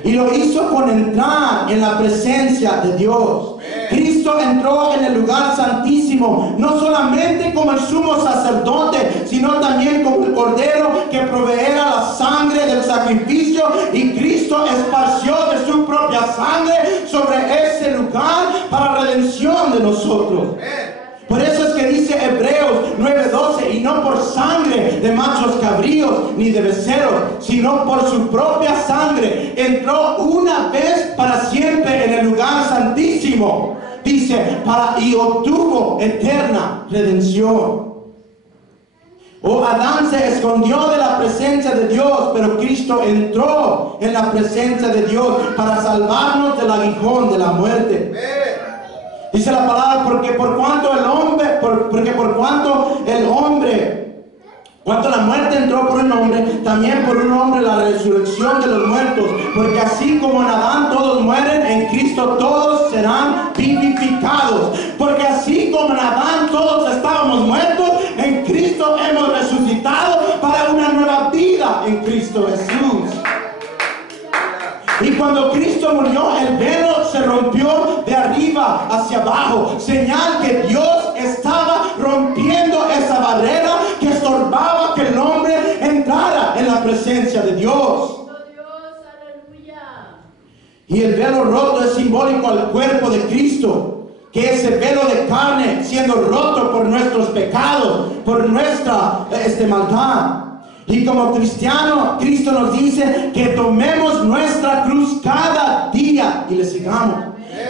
Y lo hizo con entrar en la presencia de Dios. Cristo entró en el lugar santísimo, no solamente como el sumo sacerdote, sino también como el cordero que proveera la sangre del sacrificio, y Cristo esparció de su propia sangre sobre ese lugar para redención de nosotros. Por eso es que dice Hebreos 9:12, y no por sangre de machos cabríos ni de becerros, sino por su propia sangre entró una vez para siempre en el lugar santísimo, dice, y obtuvo eterna redención. Adán se escondió de la presencia de Dios, pero Cristo entró en la presencia de Dios para salvarnos del aguijón de la muerte. Dice la palabra, cuando la muerte entró por un hombre, también por un hombre la resurrección de los muertos. Porque así como en Adán todos mueren, en Cristo todos serán vivificados. Porque así como en Adán todos estábamos muertos, en Cristo hemos resucitado para una nueva vida en Cristo Jesús. Y cuando Cristo murió, el velo se rompió de arriba hacia abajo, señal que Dios estaba rompiendo esa barrera que estorbaba que el hombre entrara en la presencia de Dios. Y el velo roto es simbólico al cuerpo de Cristo, que ese velo de carne siendo roto por nuestros pecados, por nuestra maldad. Y como cristiano, Cristo nos dice que tomemos nuestra cruz cada día y le sigamos.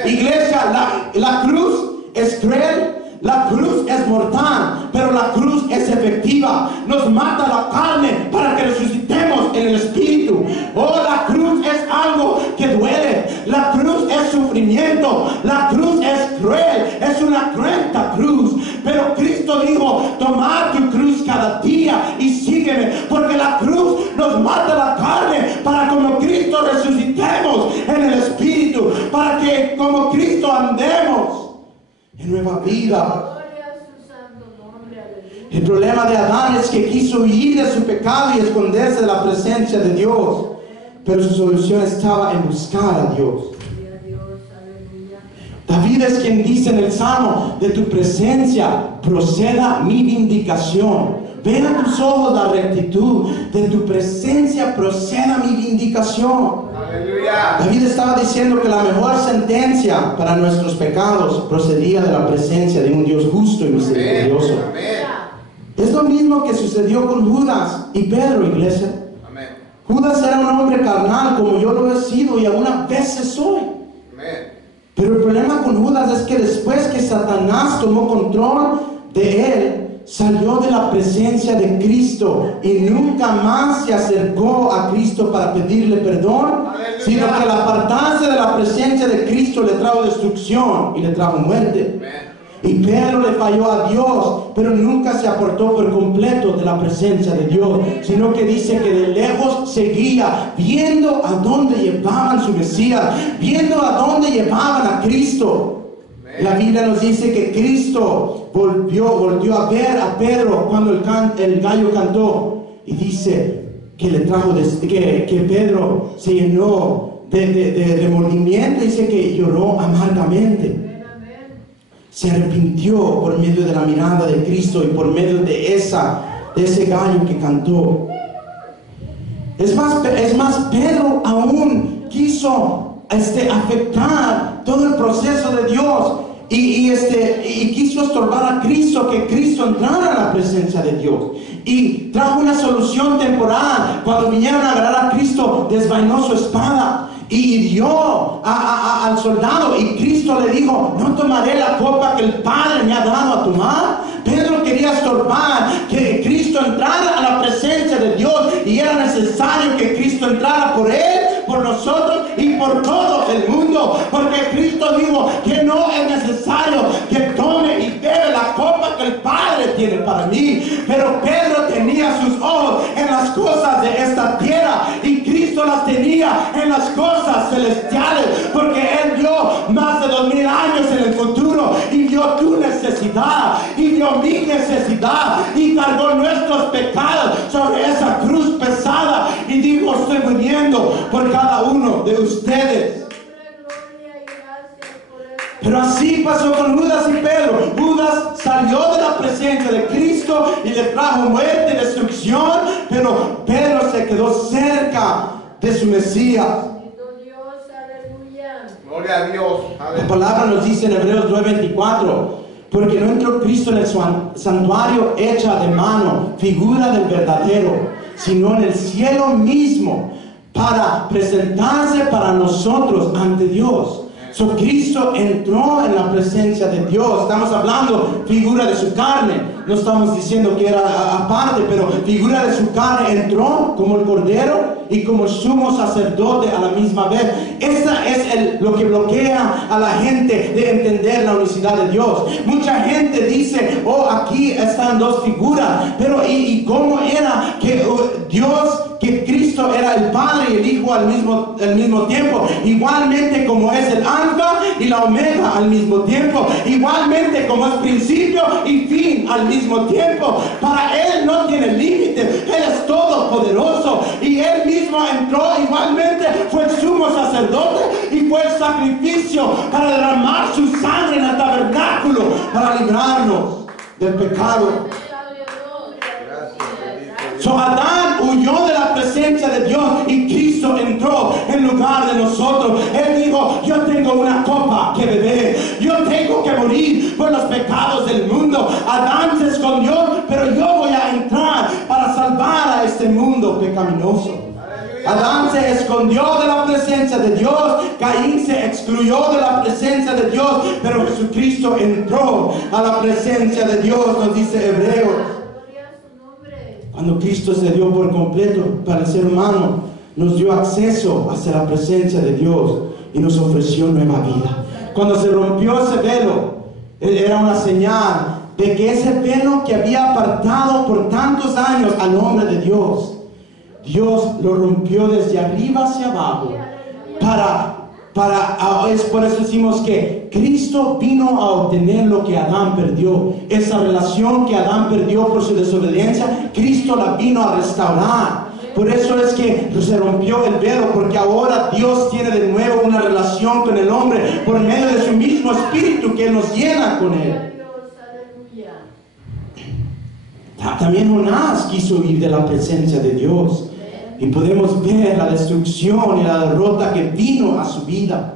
Iglesia, la cruz es cruel, la cruz es mortal, pero la cruz es efectiva. Nos mata la carne para que resucitemos en el espíritu. La cruz es algo que duele, la cruz es sufrimiento, la cruz es cruel, es una cruenta cruz. Pero Cristo dijo, tomad tu cruz cada día y sígueme, porque la cruz nos mata la carne para como Cristo resucitemos en el espíritu, para que como Cristo andemos en nueva vida. El problema de Adán es que quiso huir de su pecado y esconderse de la presencia de Dios, pero su solución estaba en buscar a Dios. David es quien dice en el Salmo, de tu presencia proceda mi vindicación. Ven a tus ojos la rectitud, de tu presencia proceda mi vindicación. Aleluya. David estaba diciendo que la mejor sentencia para nuestros pecados procedía de la presencia de un Dios justo y misericordioso. Es lo mismo que sucedió con Judas y Pedro, iglesia. Amén. Judas era un hombre carnal como yo lo he sido y aún a veces soy. Amén. Pero el problema con Judas es que después que Satanás tomó control de él, salió de la presencia de Cristo y nunca más se acercó a Cristo para pedirle perdón, sino que al apartarse de la presencia de Cristo le trajo destrucción y le trajo muerte. Amén. Y Pedro le falló a Dios, pero nunca se apartó por completo de la presencia de Dios, sino que dice que de lejos seguía, viendo a dónde llevaban su Mesías, viendo a dónde llevaban a Cristo. La Biblia nos dice que Cristo volvió a ver a Pedro cuando el gallo cantó, y dice que le trajo que Pedro se llenó de remordimiento, dice que lloró amargamente. se arrepintió por medio de la mirada de Cristo y por medio de ese gallo que cantó. Es más, Pedro aún quiso afectar todo el proceso de Dios y quiso estorbar a Cristo, que Cristo entrara a la presencia de Dios, y trajo una solución temporal. Cuando vinieron a agarrar a Cristo, desvainó su espada y hirió al soldado, y Cristo le dijo: no tomaré la copa que el Padre me ha dado a tomar. Pedro quería estorbar que Cristo entrara a la presencia de Dios, y era necesario que Cristo entrara por él, por nosotros y por todo el mundo, porque Cristo dijo que no es necesario que tome y bebe la copa que el Padre tiene para mí. Pero Pedro tenía sus ojos en las cosas de esta tierra, y Cristo las tenía en las cosas celestiales, porque él vio más de 2000 años en el futuro, y vio tu necesidad y vio mi necesidad, y cargó nuestros pecados sobre esa cruz pesada, y dijo: estoy muriendo por cada uno de ustedes. Pero así pasó con Judas y Pedro. Judas salió de la presencia de Cristo y le trajo muerte y destrucción, pero Pedro se quedó cerca de su Mesías. Gloria a Dios. La palabra nos dice en Hebreos 9:24: porque no entró Cristo en el santuario hecha de mano, figura del verdadero, sino en el cielo mismo, para presentarse para nosotros ante Dios. So, Cristo entró en la presencia de Dios. Estamos hablando figura de su carne, no estamos diciendo que era aparte, pero figura de su carne entró como el Cordero y como el sumo sacerdote a la misma vez. Esta es lo que bloquea a la gente de entender la unicidad de Dios. Mucha gente dice: oh, aquí están dos figuras, pero ¿y cómo era que Dios, que Cristo era el Padre y el Hijo al mismo tiempo? Igualmente como es el Alfa y la Omega al mismo tiempo, igualmente como es principio y fin al mismo tiempo. Para Él no tiene límite, Él es todopoderoso, y Él mismo entró igualmente, fue el sumo sacerdote y fue el sacrificio para derramar su sangre en el tabernáculo para librarnos del pecado. So, Adán huyó de la presencia de Dios y Cristo entró en lugar de nosotros. Él dijo: yo tengo una copa que beber, yo tengo que morir por los pecados del mundo. Adán se escondió, pero yo voy a entrar para salvar a este mundo pecaminoso. Adán se escondió de la presencia de Dios, Caín se excluyó de la presencia de Dios, pero Jesucristo entró a la presencia de Dios, nos dice Hebreos. Cuando Cristo se dio por completo para el ser humano, nos dio acceso hacia la presencia de Dios y nos ofreció nueva vida. Cuando se rompió ese velo, era una señal de que ese velo que había apartado por tantos años al hombre de Dios, Dios lo rompió desde arriba hacia abajo. Es por eso decimos que Cristo vino a obtener lo que Adán perdió. Esa relación que Adán perdió por su desobediencia, Cristo la vino a restaurar. Por eso es que se rompió el velo, porque ahora Dios tiene de nuevo una relación con el hombre por medio de su mismo Espíritu que nos llena con Él. También Jonás quiso huir de la presencia de Dios. Y podemos ver la destrucción y la derrota que vino a su vida.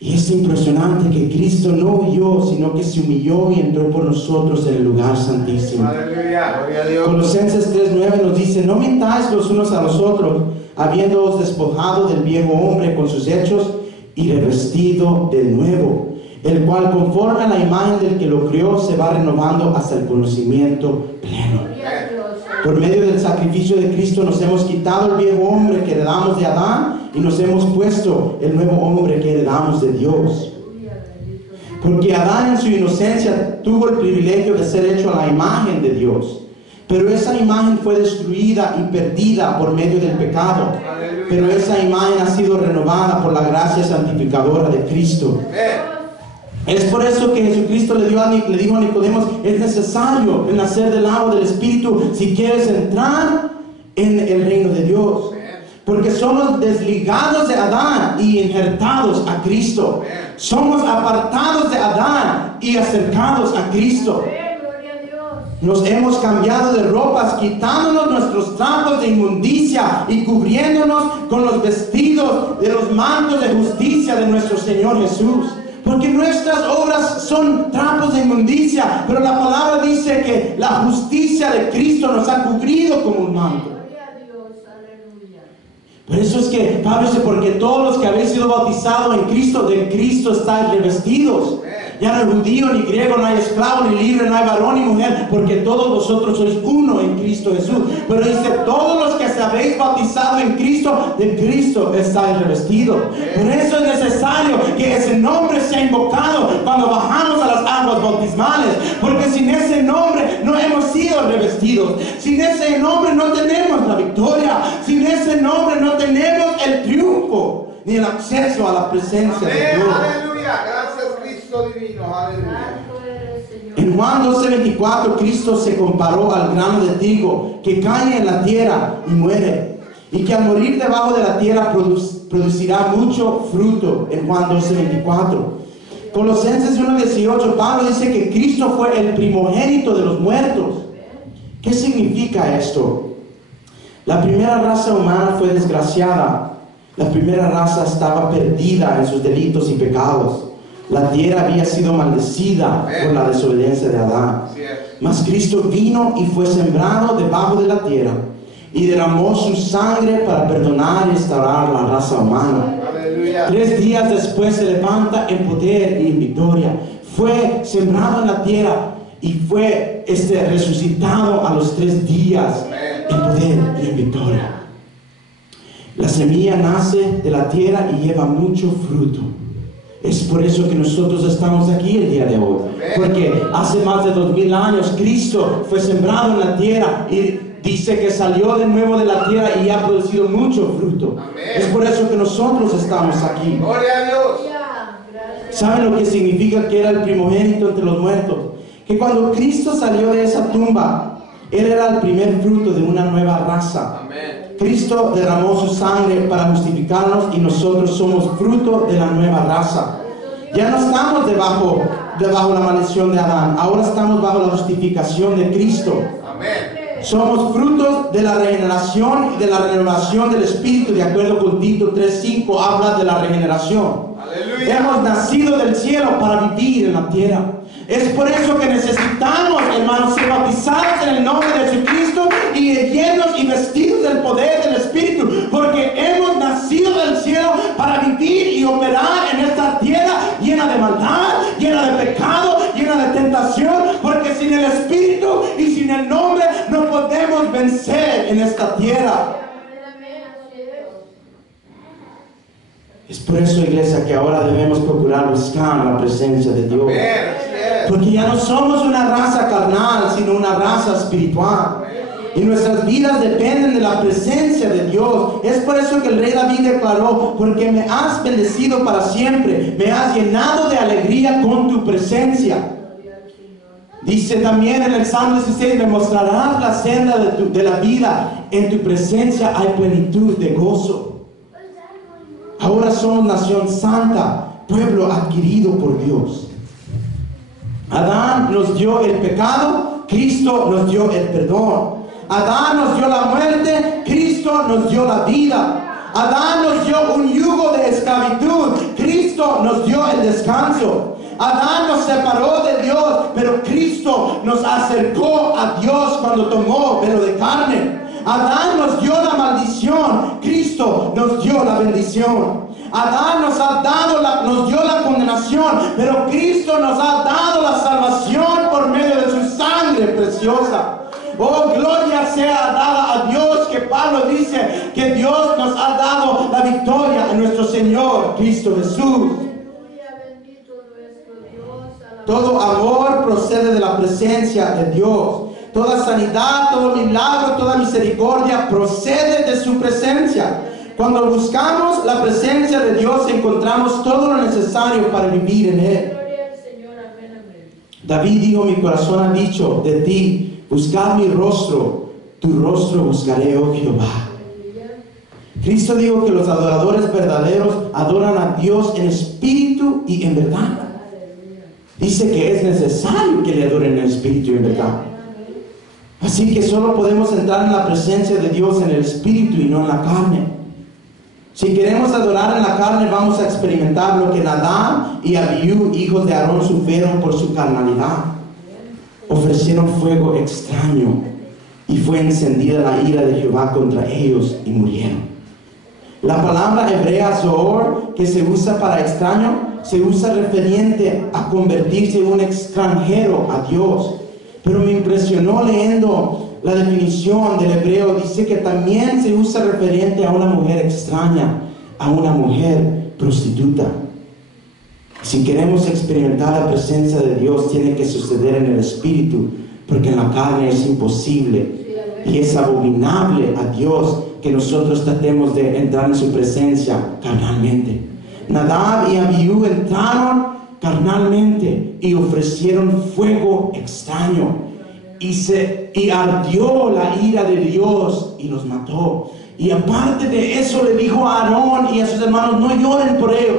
Y es impresionante que Cristo no huyó, sino que se humilló y entró por nosotros en el lugar santísimo. Aleluya, gloria a Dios. Colosenses 3:9 nos dice: no mintáis los unos a los otros, habiéndoos despojado del viejo hombre con sus hechos y revestido del nuevo, el cual conforme a la imagen del que lo crió se va renovando hasta el conocimiento pleno. Por medio del sacrificio de Cristo nos hemos quitado el viejo hombre que heredamos de Adán y nos hemos puesto el nuevo hombre que heredamos de Dios. Porque Adán en su inocencia tuvo el privilegio de ser hecho a la imagen de Dios. Pero esa imagen fue destruida y perdida por medio del pecado. Pero esa imagen ha sido renovada por la gracia santificadora de Cristo. Es por eso que Jesucristo le dijo a Nicodemo: es necesario el nacer del agua del Espíritu si quieres entrar en el reino de Dios. Porque somos desligados de Adán y injertados a Cristo. Somos apartados de Adán y acercados a Cristo. Nos hemos cambiado de ropas, quitándonos nuestros trapos de inmundicia y cubriéndonos con los vestidos de los mantos de justicia de nuestro Señor Jesús. Porque nuestras obras son trapos de inmundicia, pero la palabra dice que la justicia de Cristo nos ha cubrido como un manto. Por eso es que Pablo dice, porque todos los que habéis sido bautizados en Cristo, de Cristo estáis revestidos. Ya no hay judío ni griego, no hay esclavo ni libre, no hay varón ni mujer, porque todos vosotros sois uno en Cristo Jesús. Pero dice, todos los que se habéis bautizado en Cristo, de Cristo estáis revestidos. Por eso es necesario que ese nombre sea invocado cuando bajamos a las aguas bautismales, porque sin ese nombre no hemos sido revestidos. Sin ese nombre no tenemos la victoria. Sin ese nombre no tenemos el triunfo ni el acceso a la presencia de Dios. Aleluya, gracias Cristo divino, aleluya. En Juan 12:24, Cristo se comparó al grano de trigo que cae en la tierra y muere, y que al morir debajo de la tierra producirá mucho fruto. En Juan 12:24. Colosenses 1:18, Pablo dice que Cristo fue el primogénito de los muertos. ¿Qué significa esto? La primera raza humana fue desgraciada. La primera raza estaba perdida en sus delitos y pecados. La tierra había sido maldecida por la desobediencia de Adán. Mas Cristo vino y fue sembrado debajo de la tierra y derramó su sangre para perdonar y restaurar la raza humana. Aleluya. 3 días después se levanta en poder y en victoria. Fue sembrado en la tierra y fue resucitado a los 3 días en poder y en victoria. La semilla nace de la tierra y lleva mucho fruto. Es por eso que nosotros estamos aquí el día de hoy. Porque hace más de 2000 años Cristo fue sembrado en la tierra y dice que salió de nuevo de la tierra y ha producido mucho fruto. Es por eso que nosotros estamos aquí. Gloria a Dios. ¿Saben lo que significa que era el primogénito entre los muertos? Que cuando Cristo salió de esa tumba, Él era el primer fruto de una nueva raza. Cristo derramó su sangre para justificarnos y nosotros somos fruto de la nueva raza. Ya no estamos debajo la maldición de Adán, ahora estamos bajo la justificación de Cristo. Somos frutos de la regeneración y de la renovación del Espíritu, de acuerdo con Tito 3:5, habla de la regeneración. Aleluya. Hemos nacido del cielo para vivir en la tierra. Es por eso que necesitamos, hermanos, ser bautizados en el nombre de Jesucristo y llenos y vestidos del poder del Espíritu, porque hemos nacido del cielo para vivir y operar en esta tierra llena de maldad, llena de pecado, llena de tentación, porque sin el Espíritu y sin el nombre no podemos vencer en esta tierra. Es por eso, iglesia, que ahora debemos procurar buscar la presencia de Dios. Porque ya no somos una raza carnal, sino una raza espiritual. Y nuestras vidas dependen de la presencia de Dios. Es por eso que el rey David declaró: porque me has bendecido para siempre, me has llenado de alegría con tu presencia. Dice también en el Salmo 16: me mostrarás la senda de la vida, en tu presencia hay plenitud de gozo. Ahora somos nación santa, pueblo adquirido por Dios. Adán nos dio el pecado, Cristo nos dio el perdón. Adán nos dio la muerte, Cristo nos dio la vida. Adán nos dio un yugo de esclavitud, Cristo nos dio el descanso. Adán nos separó de Dios, pero Cristo nos acercó a Dios cuando tomó velo de carne. Adán nos dio la maldición, Cristo nos dio la bendición. Adán nos dio la condenación, pero Cristo nos ha dado la salvación por medio de su sangre preciosa. Oh, gloria sea dada a Dios, que Pablo dice que Dios nos ha dado la victoria en nuestro Señor Cristo Jesús. Todo amor procede de la presencia de Dios. Toda sanidad, todo milagro, toda misericordia procede de su presencia. Cuando buscamos la presencia de Dios, encontramos todo lo necesario para vivir en Él. David dijo: mi corazón ha dicho de ti, buscad mi rostro, tu rostro buscaré, oh Jehová. Cristo dijo que los adoradores verdaderos adoran a Dios en espíritu y en verdad. Dice que es necesario que le adoren en espíritu y en verdad. Así que solo podemos entrar en la presencia de Dios en el espíritu y no en la carne. Si queremos adorar en la carne, vamos a experimentar lo que Nadab y Abiú, hijos de Aarón, sufrieron por su carnalidad. Ofrecieron fuego extraño y fue encendida la ira de Jehová contra ellos y murieron. La palabra hebrea zoor, que se usa para extraño, se usa referente a convertirse en un extranjero a Dios. Pero me impresionó leyendo la definición del hebreo. Dice que también se usa referente a una mujer extraña, a una mujer prostituta. Si queremos experimentar la presencia de Dios, tiene que suceder en el espíritu, porque en la carne es imposible y es abominable a Dios que nosotros tratemos de entrar en su presencia carnalmente. Nadab y Abiú entraron carnalmente y ofrecieron fuego extraño, y ardió la ira de Dios y los mató. Y aparte de eso le dijo a Aarón y a sus hermanos: no lloren por ellos,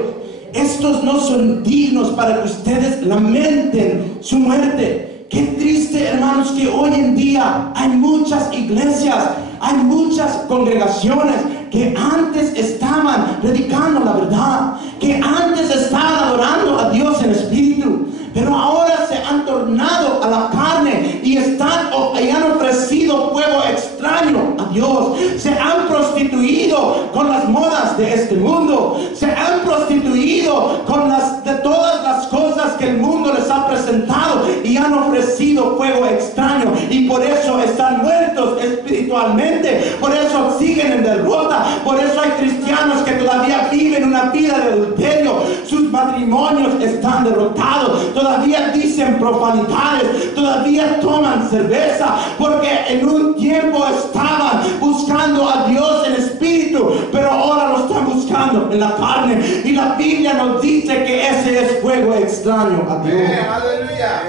estos no son dignos para que ustedes lamenten su muerte. Qué triste, hermanos, que hoy en día hay muchas iglesias, hay muchas congregaciones que antes estaban predicando la verdad, que antes estaban adorando a Dios en espíritu, pero ahora se han tornado a la carne y han ofrecido fuego extraño a Dios. Se han prostituido con las modas de este mundo, se han prostituido con de todas las cosas que el mundo les ha presentado, y han ofrecido fuego extraño, y por eso están muertos espiritualmente, por eso siguen en derrota. Por eso hay cristianos que todavía viven una vida de adulterio, sus matrimonios están derrotados, todavía dicen profanidades, todavía toman cerveza, porque en un tiempo estaban buscando a Dios en espíritu, pero ahora lo están buscando en la carne, y la Biblia nos dice que ese es fuego extraño a Dios. Aleluya.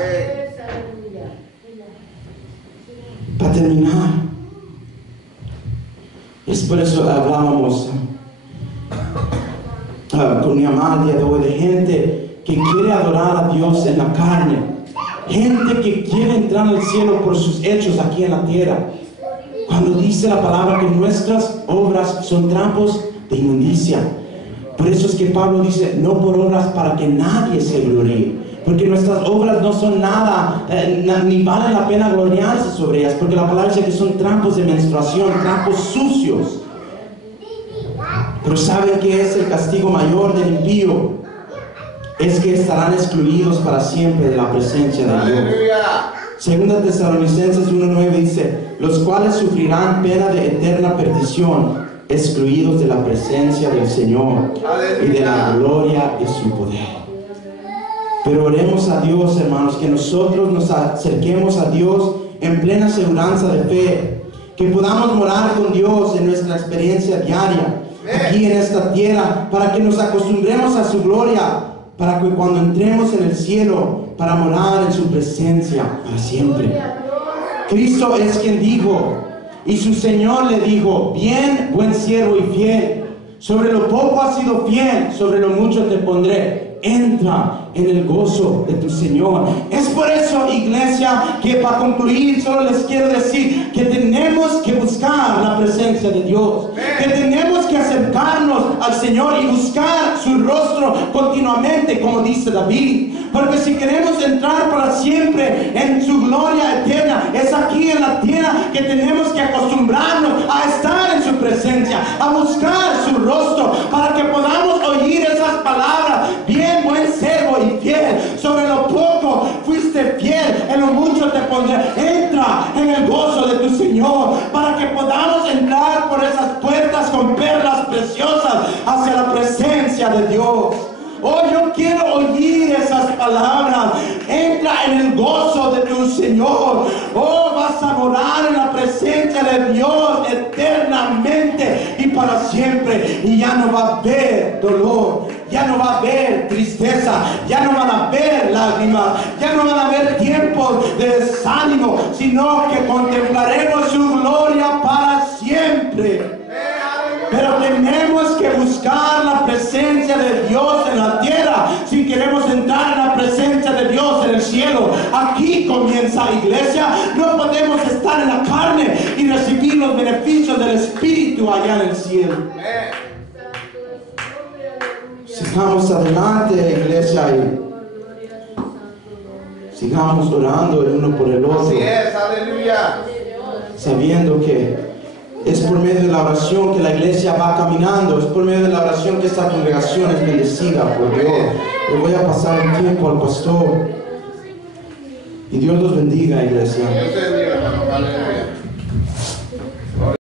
Para terminar, es por eso hablábamos con mi amada el día de hoy de gente que quiere adorar a Dios en la carne, gente que quiere entrar al cielo por sus hechos aquí en la tierra, cuando dice la palabra que nuestras obras son trampos de inmundicia. Por eso es que Pablo dice: no por obras para que nadie se gloríe, porque nuestras obras no son nada, ni vale la pena gloriarse sobre ellas, porque la palabra dice que son trampos de menstruación, trampos sucios. Pero ¿saben qué es el castigo mayor del impío? Es que estarán excluidos para siempre de la presencia de Dios. Segunda Tesalonicenses 1:9 dice: los cuales sufrirán pena de eterna perdición, excluidos de la presencia del Señor y de la gloria de su poder. Pero oremos a Dios, hermanos, que nosotros nos acerquemos a Dios en plena seguridad de fe, que podamos morar con Dios en nuestra experiencia diaria aquí en esta tierra, para que nos acostumbremos a su gloria, para que cuando entremos en el cielo, para morar en su presencia para siempre. Cristo es quien dijo, y su Señor le dijo: bien, buen siervo y fiel, sobre lo poco has sido fiel, sobre lo mucho te pondré, entra en el gozo de tu Señor. Es por eso, iglesia, que para concluir solo les quiero decir que tenemos que buscar la presencia de Dios, que tenemos que acercarnos al Señor y buscar su rostro continuamente, como dice David, porque si queremos entrar para siempre en su gloria eterna, es aquí en la tierra que tenemos que acostumbrarnos a estar en su presencia, a buscar su rostro, para que podamos oír esas palabras: bien, buen siervo y fiel, sobre lo poco fuiste fiel, en lo mucho te pondré, entra en el gozo de tu Señor, para que podamos entrar por esas puertas con perlas preciosas hacia la presencia de Dios. Oh, yo quiero oír esas palabras: entra en el gozo de tu Señor. Oh, vas a morar en la presencia de Dios eternamente y para siempre, y ya no va a haber dolor, ya no va a haber tristeza, ya no van a haber lágrimas, ya no van a haber tiempos de desánimo, sino que contemplaremos su gloria para siempre. Pero queremos entrar en la presencia de Dios en el cielo, aquí comienza, iglesia. No podemos estar en la carne y recibir los beneficios del Espíritu allá en el cielo. Sigamos adelante, iglesia, y sigamos orando el uno por el otro. Así es, aleluya. Sabiendo que es por medio de la oración que la iglesia va caminando, es por medio de la oración que esta congregación es bendecida por Dios. Le voy a pasar el tiempo al pastor. Y Dios los bendiga, iglesia. Dios te bendiga, hermano. Aleluya.